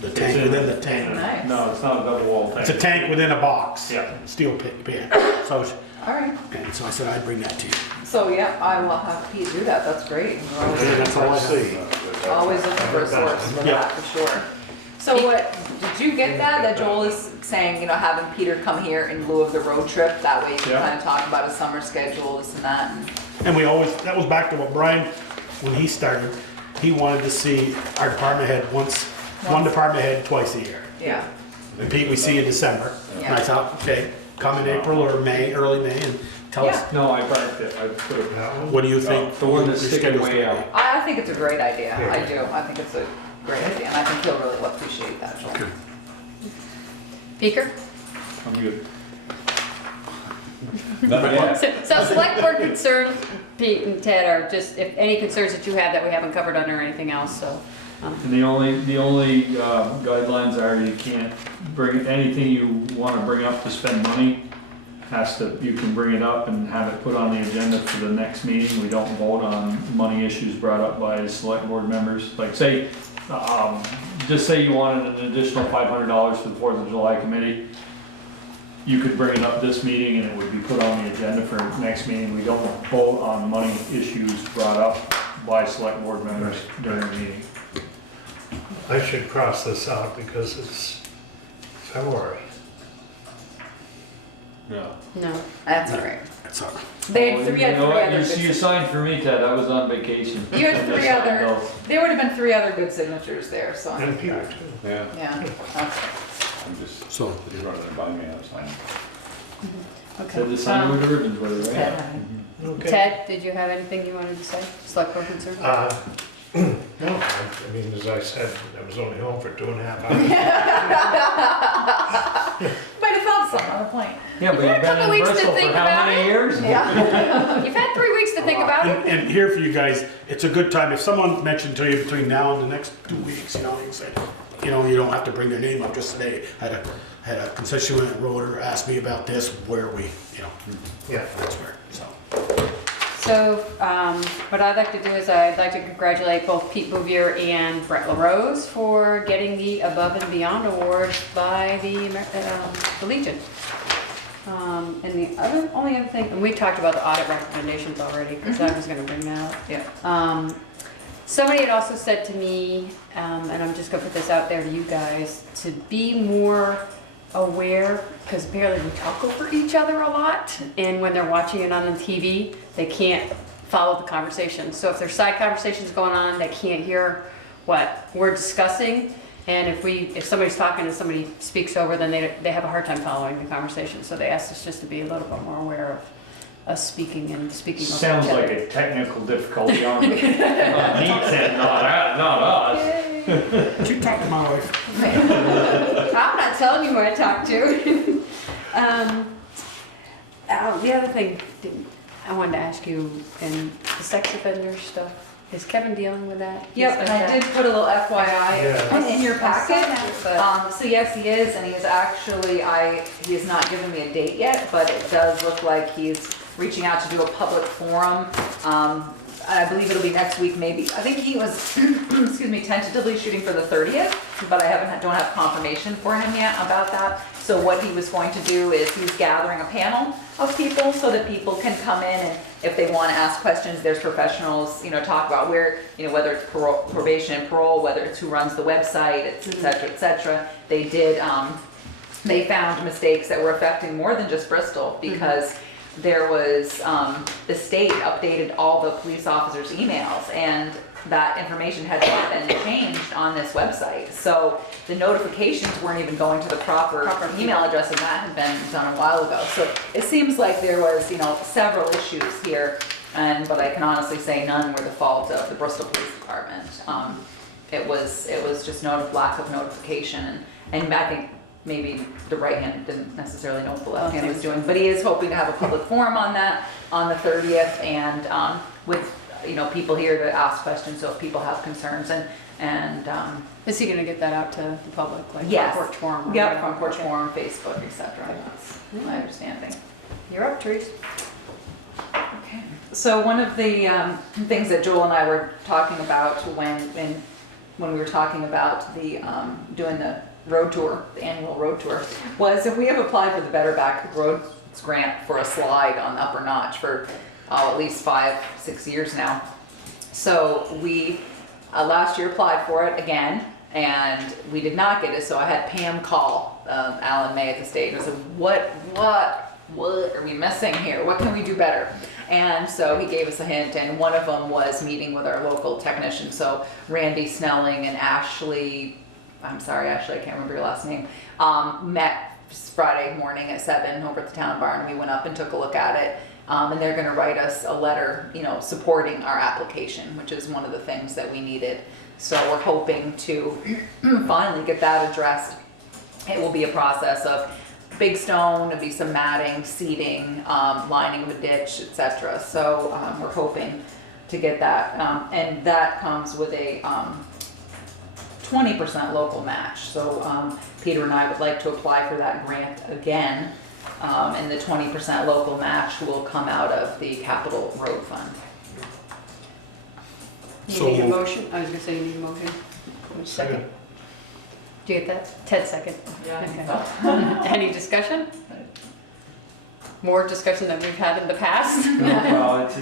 the tank within the tank. Nice. No, it's not a double wall tank. It's a tank within a box. Yeah. Steel pan. So, All right. and so I said I'd bring that to you. So, yeah, I will have Pete do that. That's great. We're always- And that's all I have. Always looking for a source for Yeah. that, for sure. So what, did you get that Joel is saying, you know, having Peter come here in lieu of the road trip? That way you can Yeah. kind of talk about his summer schedule, this and that. And we always, that was back to what Brian, when he started, he wanted to see our department head one department head twice a year. Yeah, And Pete, we see in December. And I Yeah. thought, okay, come in April or May, early May, and tell us, Yeah. No, I backed it, I put it. That one? what do you think? The one that's your sticking schedule's way gonna be? out. I think it's a great idea. I do. I think it's a great idea, and I think he'll really appreciate that, Joel. Beaker? I'm good. So select board concerns, Pete and Ted, are just, if any concerns that you have that we haven't covered under anything else, so. And the only guidelines are you can't bring, anything you wanna bring up to spend money you can bring it up and have it put on the agenda for the next meeting. We don't vote on money issues brought up by select board members. Like say, just say you wanted an additional $500 for the 4th of July committee, you could bring it up this meeting and it would be put on the agenda for next meeting. We don't vote on money issues brought up by select board members during the meeting. I should cross this out because it's February. Yeah. No. That's all right. That's all. They Oh, had three you know other what? good You signed for me, Ted. I was on vacation. You had I three just signed other, those. there would have been 3 other good signatures there, so. And Peter too. Yeah, Yeah, okay. I'm just, So, you're running it by me, I'm signing. Said to sign with the ribbons, by the way. Ted, honey. Okay. Ted, did you have anything you wanted to say? Select board concern? No, I mean, as I said, I was only home for 2.5 hours. Might have found something on the plane. Yeah, but You've you've had a been couple in weeks to Bristol think for how about many it. years? Yeah. You've had 3 weeks to think about it. and here for you guys, it's a good time, if someone mentioned to you between now and the next 2 weeks, you know, you can say, you know, you don't have to bring their name up, just say, had a constituent rotor ask me about this, where are we, you know, Yeah. that's where, so. So, what I'd like to do is I'd like to congratulate both Pete Bouvier and Brett LaRose for getting the Above and Beyond Award by the Legion. And the only other thing, and we talked about the audit recommendations already, because I was gonna bring that up. Yeah. Somebody had also said to me, and I'm just gonna put this out there to you guys, to be more aware, because apparently we talk over each other a lot, and when they're watching it on the TV, they can't follow the conversation. So if there's side conversations going on, they can't hear what we're discussing. And if somebody's talking and somebody speaks over, then they have a hard time following the conversation. So they asked us just to be a little bit more aware of us speaking over Sounds each other. like a technical difficulty on the needs and not us. You talk to my wife. I'm not telling you who I talked to. The other thing I wanted to ask you, and the sex offender stuff, is Kevin dealing with that? Yep, and I did put a little FYI Yeah. in your packet. But So yes, he is, and he's actually, he has not given me a date yet, but it does look like he's reaching out to do a public forum. I believe it'll be next week, maybe. I think he was, excuse me, tentatively shooting for the 30th, but I don't have confirmation for him yet about that. So what he was going to do is he's gathering a panel of people so that people can come in, and if they want to ask questions, there's professionals, you know, talk about where, you know, whether it's probation and parole, whether it's who runs the website, it's et cetera, et cetera. They did, they found mistakes that were affecting more than just Bristol, because there was, the state updated all the police officers' emails, and that information had not been changed on this website. So the notifications weren't even going to the proper email address, and that had been done a while ago. So it seems like there was, you know, several issues here, but I can honestly say none were the fault of the Bristol Police Department. It was just lack of notification, and I think maybe the right hand didn't necessarily know what the left hand was doing, but he is hoping to have a public forum on that on the 30th, and with, you know, people here to ask questions, so if people have concerns, and is he gonna get that out to the public, like yes. Front Porch Forum? or Yeah, whatever? Front Porch Okay. Forum, Facebook, etc. That's my understanding. You're up, Trees. Okay. So one of the things that Joel and I were talking about when we were talking about the doing the road tour, the annual road tour, was if we have applied for the Better Back Roads grant for a slide on the Upper Notch for at least 5-6 years now. So we last year applied for it again, and we did not get it. So I had Pam call Alan May at the state and said, what are we missing here? What can we do better? And so he gave us a hint, and one of them was meeting with our local technician. So Randy Snelling and Ashley, I'm sorry, Ashley, I can't remember your last name, met Friday morning at 7 over at the town barn. We went up and took a look at it, and they're gonna write us a letter, you know, supporting our application, which is one of the things that we needed. So we're hoping to finally get that addressed. It will be a process of big stone, there'll be some matting, seating, lining of a ditch, etc. So we're hoping to get that, and that comes with a 20% local match. So Peter and I would like to apply for that grant again, and the 20% local match will come out of the Capital Road Fund. You So need a moved. motion? I was gonna say you need a motion. Second. Do you get that? Ted second. Yeah. Okay. Any discussion? More discussion than we've had in the past? Well, it's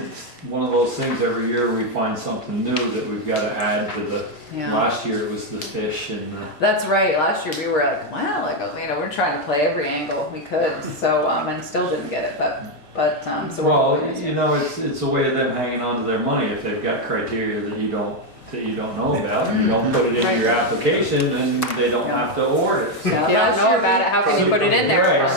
one of those things, every year we find something new that we've gotta add to the, Yeah. last year it was the fish and That's right. Last year we were like, wow, like, we're trying to play every angle we could. So, and still didn't get it, but, so. well, you know, it's a way of them hanging on to their money if they've got criteria that you don't know about. You don't put it in your application and they don't have to award it. Yeah, If you don't last know year about it, how can you put it in there? Right,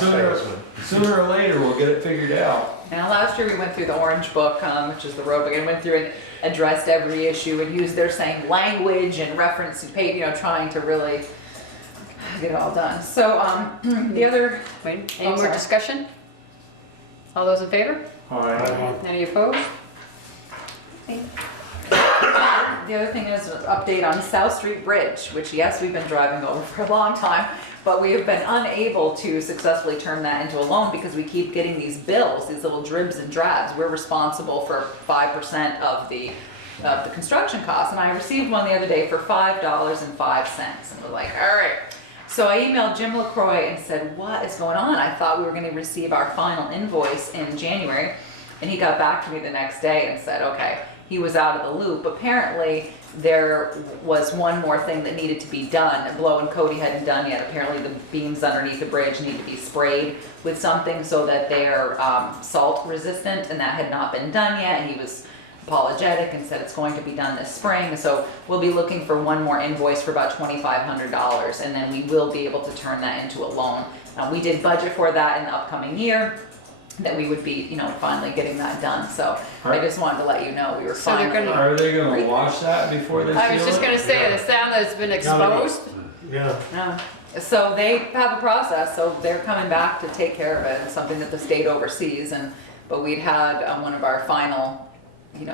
sooner or later we'll get it figured out. Now, last year we went through the Orange Book, which is the road book, and went through and addressed every issue and used their same language and reference to page, trying to really get it all done. So, the other, Wait, Oh, any more sorry. discussion? All those in favor? Alright, Any opposed? the other thing is an update on South Street Bridge, which yes, we've been driving over for a long time, but we have been unable to successfully turn that into a loan because we keep getting these bills, these little dribs and drabs. We're responsible for 5% of the construction costs, and I received one the other day for $5.05, and we're like, all right. So I emailed Jim LaCroix and said, what is going on? I thought we were gonna receive our final invoice in January, and he got back to me the next day and said, okay, he was out of the loop. Apparently, there was one more thing that needed to be done. Blow and Cody hadn't done yet. Apparently, the beams underneath the bridge need to be sprayed with something so that they're salt resistant, and that had not been done yet. And he was apologetic and said it's going to be done this spring. So we'll be looking for one more invoice for about $2,500, and then we will be able to turn that into a loan. We did budget for that in the upcoming year, that we would be, finally getting that done. So I just wanted to let you know we were So they're finally. are they gonna wash that before they seal it? I was just gonna say, the sound that's been exposed. Yeah. Yeah. So they have a process, so they're coming back to take care of it. It's something that the state oversees, but we'd had one of our final,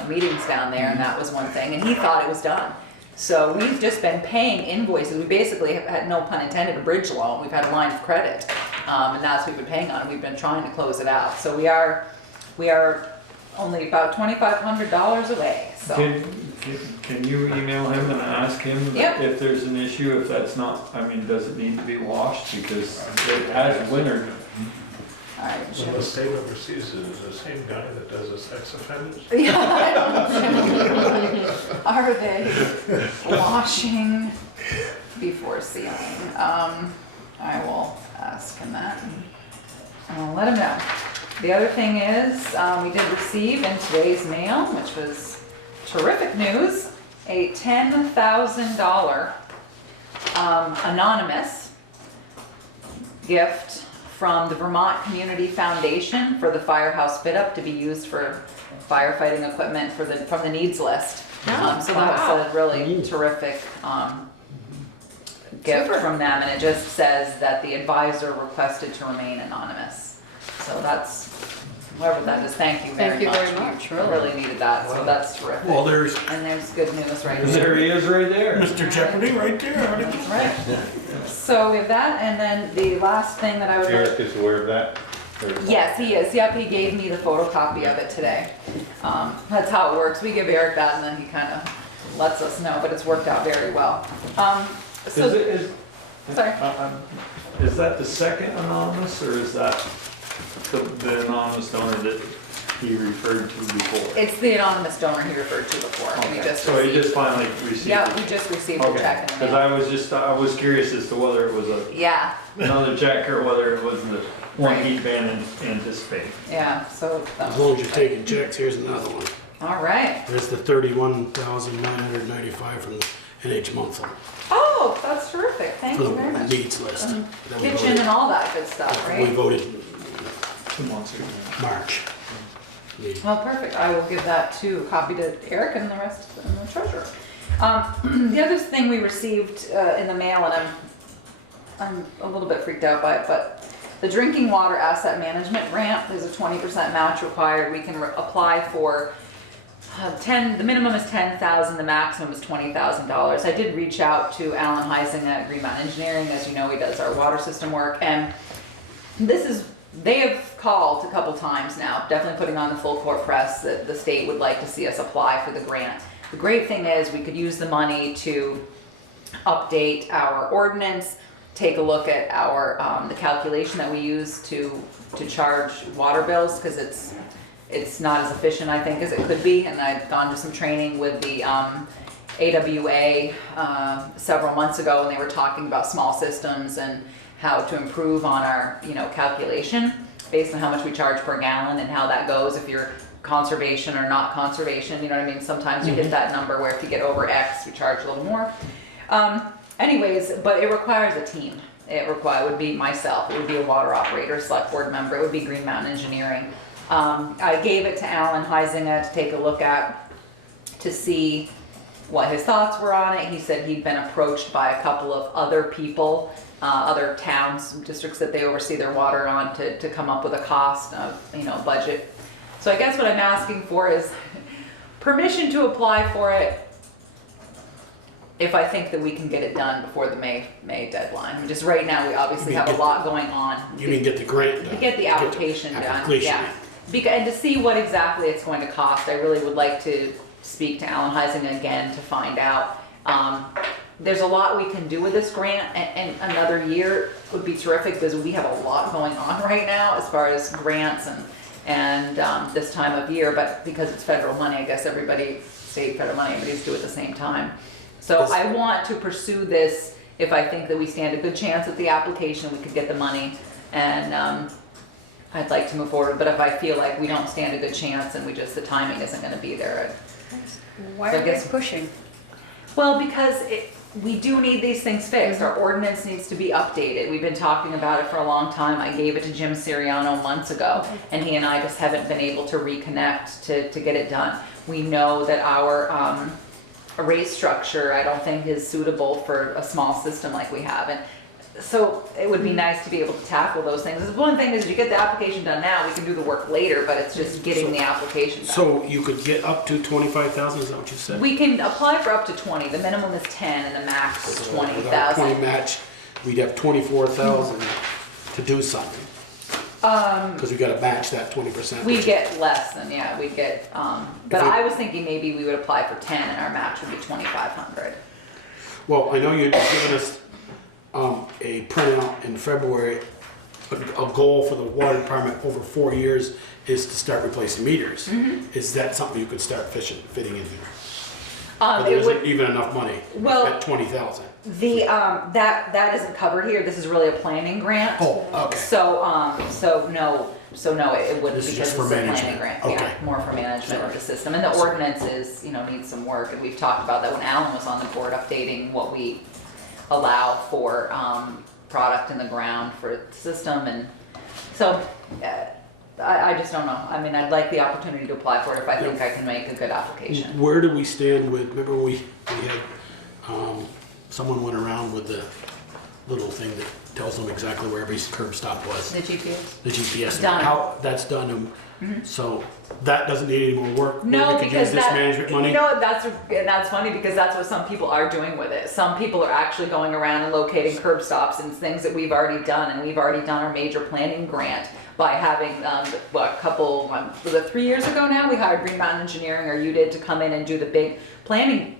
meetings down there, and that was one thing, and he thought it was done. So we've just been paying invoices. We basically have had, no pun intended, a bridge loan. We've had a line of credit, and that's what we've been paying on, and we've been trying to close it out. So we are only about $2,500 away, so. Can you email him and ask him Yep. if there's an issue, if that's not, does it need to be washed? Because it has wintered. All right, When Jim. the state oversees it, is the same guy that does the sex offenders? Are they washing before sealing? I will ask him that and I'll let him know. The other thing is, we did receive in today's mail, which was terrific news, a $10,000 anonymous gift from the Vermont Community Foundation for the firehouse fit up to be used for firefighting equipment from the needs list. So that's a really terrific gift Super. from them, and it just says that the advisor requested to remain anonymous. So that's, whoever that is, thank you very much. Thank you very much, We really. really needed that, so that's terrific. Well, there's And there's good news right There there. he is right there. Mr. Jeopardy right there. That's right. So we have that, and then the last thing that I would. Eric is aware of that? Yes, he is. Yep, he gave me the photocopy of it today. That's how it works. We give Eric that, and then he kind of lets us know, but it's worked out very well. So, sorry. Is that the second anonymous, or is that the anonymous donor that he referred to before? It's the anonymous donor he referred to before. We Okay, just so he received. just finally received it? Yeah, we just received the check in the Because mail. I was curious as to whether it was Yeah, another check or whether it was the one he'd been anticipating. yeah, so. As long as you're taking checks, here's another one. All right. There's the 31,995 from NH Monthly Oh, that's terrific. Thank for you very the much. needs list. that we Kitchen voted- and all that good stuff, We right? voted 2 months ago. March. Well, perfect. I will give that to, copy to Eric and the rest and the treasurer. The other thing we received in the mail, and I'm a little bit freaked out by it, but the drinking water asset management grant, there's a 20% match required. We can apply for the minimum is $10,000, the maximum is $20,000. I did reach out to Alan Heising at Green Mountain Engineering. As you know, he does our water system work, and they have called a couple times now, definitely putting on the full court press that the state would like to see us apply for the grant. The great thing is we could use the money to update our ordinance, take a look at our, the calculation that we use to charge water bills, because it's not as efficient, I think, as it could be. And I've gone to some training with the AWA several months ago, and they were talking about small systems and how to improve on our, calculation based on how much we charge per gallon and how that goes if you're conservation or not conservation, you know what I mean? Sometimes you hit that number where if you get over X, you charge a little more. Anyways, but it requires a team. It would be myself, it would be a water operator, select board member, it would be Green Mountain Engineering. I gave it to Alan Heisinger to take a look at, to see what his thoughts were on it. He said he'd been approached by a couple of other people, other towns, districts that they oversee their water on, to come up with a cost of, budget. So I guess what I'm asking for is permission to apply for it if I think that we can get it done before the May deadline. I mean, just right now, we obviously have a lot going on. You mean get the grant done? To get the application done, application, yeah. And to see what exactly it's going to cost, I really would like to speak to Alan Heisinger again to find out. There's a lot we can do with this grant, and another year would be terrific because we have a lot going on right now as far as grants and this time of year, but because it's federal money, I guess state federal money, everybody's do it at the same time. So I want to pursue this if I think that we stand a good chance at the application, we could get the money, and I'd like to move forward. But if I feel like we don't stand a good chance and the timing isn't gonna be there. Why So I are you guess- guys pushing? Well, because we do need these things fixed. Our ordinance needs to be updated. We've been talking about it for a long time. I gave it to Jim Siriano months ago, and he and I just haven't been able to reconnect to get it done. We know that our rate structure, I don't think, is suitable for a small system like we have. And so it would be nice to be able to tackle those things. The one thing is, if you get the application done now, we can do the work later, but it's just getting the application done. So you could get up to 25,000, is that what you said? We can apply for up to 20. The minimum is 10 and the max is So without 20,000. 20 match, we'd have 24,000 to do something. Because we gotta match that 20%. We get less than, yeah, we get, but I was thinking maybe we would apply for 10 and our match would be 2,500. Well, I know you'd given us a printout in February. A goal for the water department over 4 years is to start replacing meters. Is that something you could start fitting in here? Or there It isn't would, even enough money Well- at 20,000? that isn't covered here. This is really a planning grant. Oh, okay. So no, it wouldn't, This is because just it's for a planning management. grant. Okay. Yeah, more for management of the system. And the ordinance is, needs some work, and we've talked about that when Alan was on the board, updating what we allow for, product in the ground for the system. And so, I just don't know. I mean, I'd like the opportunity to apply for it if I think I can make a good application. Where do we stand with, remember we had, someone went around with the little thing that tells them exactly where every curb stop was, The GPS? the GPS. Done. How that's done, so that doesn't need any more work? No, We could because use this management money? that's funny, because that's what some people are doing with it. Some people are actually going around and locating curb stops and things that we've already done, and we've already done our major planning grant by having, was it 3 years ago now? We hired Green Mountain Engineering, or you did, to come in and do the big planning,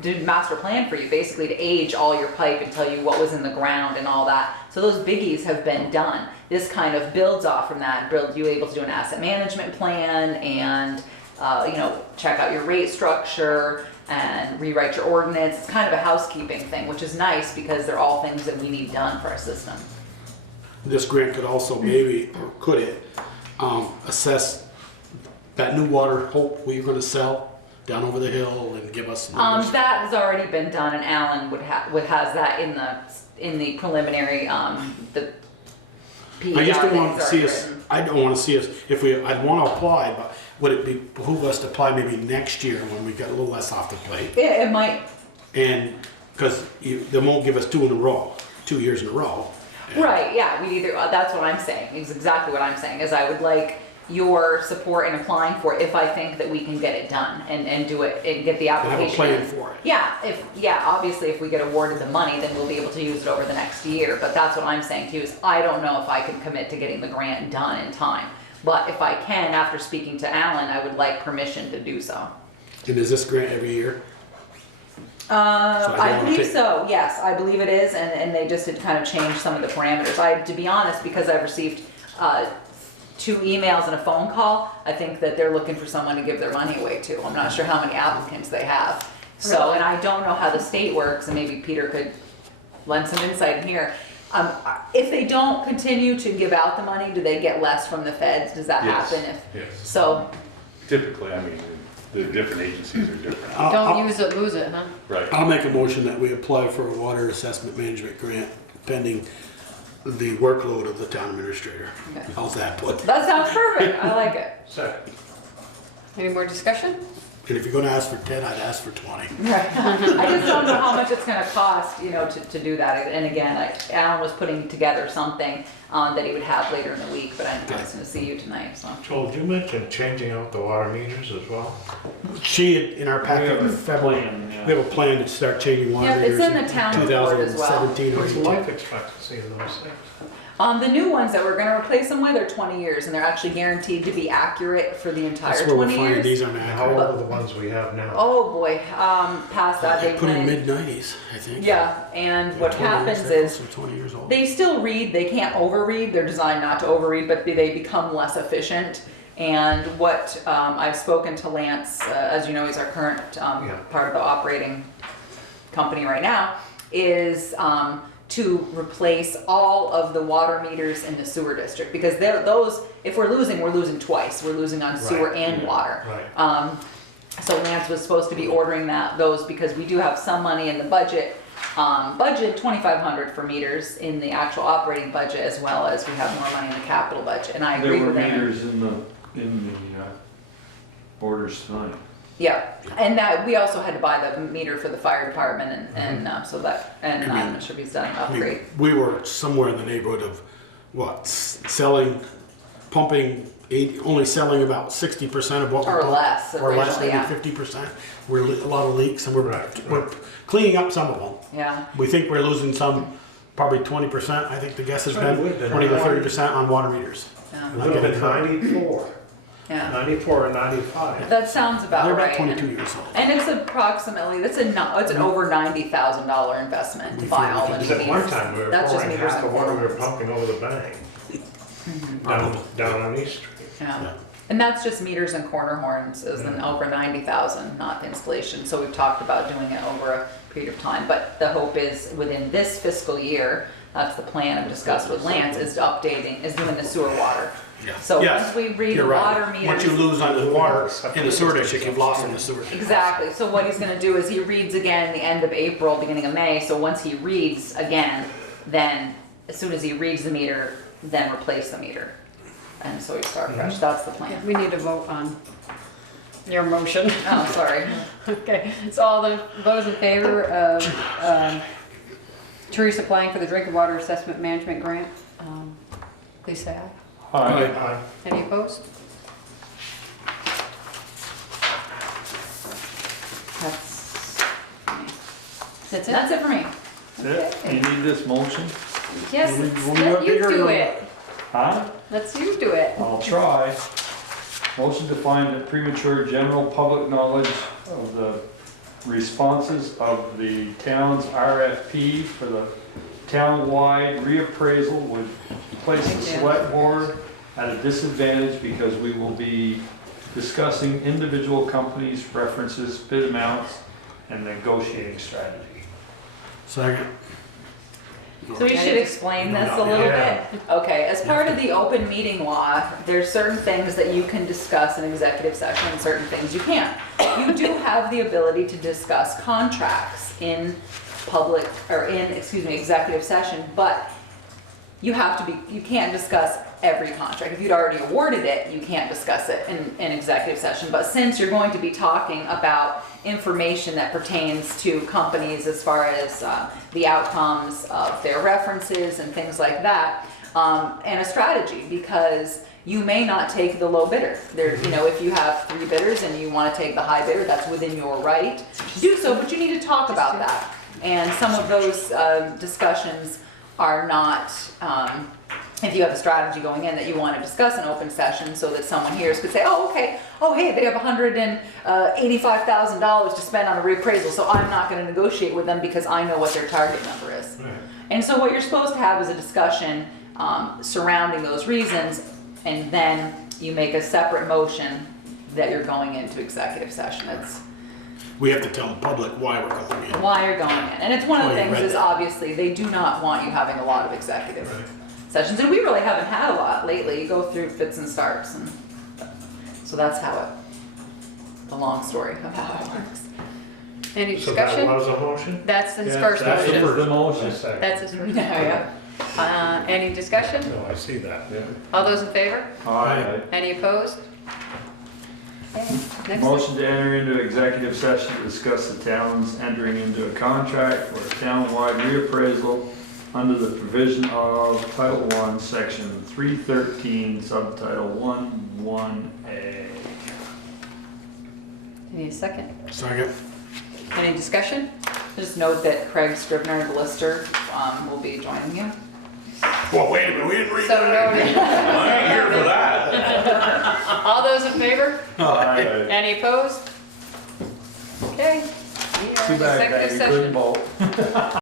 did master plan for you, basically to age all your pipe and tell you what was in the ground and all that. So those biggies have been done. This kind of builds off from that, builds you able to do an asset management plan and, check out your rate structure and rewrite your ordinance. It's kind of a housekeeping thing, which is nice because they're all things that we need done for our system. This grant could also maybe, or could it, assess that new water Hope we're gonna sell down over the hill and give us numbers? That has already been done, and Alan has that in the preliminary, the PER. I just don't want to that's see already us, written. I don't want to see us, I'd want to apply, but would it behoove us to apply maybe next year when we got a little less off the plate? It might. And, because they won't give us 2 years in a row. Right, yeah, that's what I'm saying, is exactly what I'm saying, is I would like your support in applying for it if I think that we can get it done and do it and get the And have a application. plan for it. Yeah, obviously if we get awarded the money, then we'll be able to use it over the next year, but that's what I'm saying to you, is I don't know if I can commit to getting the grant done in time. But if I can, after speaking to Alan, I would like permission to do so. And is this grant every year? I don't believe think- so, yes, I believe it is, and they just had kind of changed some of the parameters. To be honest, because I've received, 2 emails and a phone call, I think that they're looking for someone to give their money away to. I'm not sure how many applicants they have. So, Really? and I don't know how the state works, and maybe Peter could lend some insight in here. If they don't continue to give out the money, do they get less from the feds? Does that Yes. happen? Yes. So, Typically, I mean, the different agencies are different. Don't use it, lose it, huh? Right. I'll make a motion that we apply for a water assessment management grant pending the workload of the town administrator. Okay. How's that put? that sounds perfect, I like it. Second. Any more discussion? And if you're gonna ask for 10, I'd ask for 20. Right. I just don't know how much it's gonna cost, to do that. And again, Alan was putting together something that he would have later in the week, but I was gonna see you tonight, so. Joel, did you mention changing out the water meters as well? In our packet in February, plan, yeah. we have a plan to start changing water Yeah, it's meters in the town report as well. 2017 or What's the 18. life expectancy of those things? The new ones that we're gonna replace them with are 20 years, and they're actually guaranteed to be accurate for the entire That's where we're 20 finding years. these aren't And how accurate. old are the ones we have now? Oh, boy, past that, They they put in went. mid-90s, I think. Yeah, and what 20 years, happens they're is, close to 20 years old. they still read, they can't overread, they're designed not to overread, but they become less efficient. And what, I've spoken to Lance, as you know, he's our current, part of the operating company right now, is, to replace all of the water meters in the sewer district, because those, if we're losing twice, we're losing on sewer Right, and water. Right. So Lance was supposed to be ordering those because we do have some money in the budget, budget 2,500 for meters in the actual operating budget, as well as we have more money in the capital budget, and I There agree were with him. meters in the orders tonight. Yeah, and that, we also had to buy the meter for the fire department, and so that, and I'm not sure if he's done an I mean, upgrade. we were somewhere in the neighborhood of, pumping, only selling about 60% of what we Or pump. less Or less, originally, maybe yeah. 50%. We're a lot of leaks, and we're Right. cleaning up some of them. Yeah, We think we're losing some, probably 20%, I think the guess has Right, been, we've been 20 to around. 30% on water meters. yeah, It would have been 94, yeah. 94 or 95. That sounds about They're right. about 22 years old. And it's approximately, it's an over $90,000 investment to We buy feel all we the can Because meters. at one time, we were That's just pouring meters half the and water we were corners. pumping over the bank, down on East Street. Yeah. And that's just meters and corner horns is an over 90,000, not the installation. So we've talked about doing it over a period of time. But the hope is within this fiscal year, that's the plan I've discussed with Lance, is doing the sewer water. So Yes, once we read you're the right. water meters. Once you lose on the water in the sewer district, you've lost in the sewer district. Exactly, so what he's gonna do is he reads again the end of April, beginning of May, so once he reads again, then as soon as he reads the meter, then replace the meter. And so we start fresh, that's the plan. We need to vote on your motion. Oh, sorry. Okay, so all those in favor of Teresa applying for the drinking water assessment management grant, please say aye. Aye. Any opposed? That's That's it? That's it for me. That's it? You need this motion? Yes, Will we let up you bigger do or- it. Huh? Let's you do it. I'll try. Motion to find that premature general public knowledge of the responses of the town's RFP for the town-wide reappraisal would place the Thank you. select board at a disadvantage because we will be discussing individual companies' references, bid amounts, and negotiating strategy. Second. So we should explain this a little Yeah. bit. Okay, as part of the open meeting law, there's certain things that you can discuss in executive session and certain things you can't. You do have the ability to discuss contracts in public, or in, executive session, but you can't discuss every contract. If you'd already awarded it, you can't discuss it in executive session. But since you're going to be talking about information that pertains to companies as far as the outcomes of their references and things like that, and a strategy, because you may not take the low bidder. If you have 3 bidders and you want to take the high bidder, that's within your right to do so, but you need to talk about that. And some of those discussions are not, if you have a strategy going in that you want to discuss in open session so that someone here could say, oh, okay, oh, hey, they have $185,000 to spend on a reappraisal, so I'm not gonna negotiate with them because I know what their target number is. Right. And so what you're supposed to have is a discussion surrounding those reasons, and then you make a separate motion that you're going into executive session. It's We have to tell the public why we're going in. why you're going in. And it's one of the Oh, you things read is that. obviously they do not want you having a lot of executive Right. sessions. And we really haven't had a lot lately. You go through fits and starts. And so that's how the long story of how it works. Any So that discussion? was a motion? That's his Yeah, first that's motion. the motion. Second. That's his first Yeah, motion. Any discussion? No, I see that. All those in favor? Aye. Any opposed? Okay, next. Motion to enter into executive session to discuss the town's entering into a contract for a townwide reappraisal under the provision of Title I, Section 313, Subtitle 11A. Need a second? Second. Any discussion? Just note that Craig Scribner, the lister, will be joining you. Well, wait a minute, we didn't read So that. noted. I ain't here for that. All those in favor? Aye. Any opposed? Okay. We are in Too bad, executive Craig, you couldn't session. vote.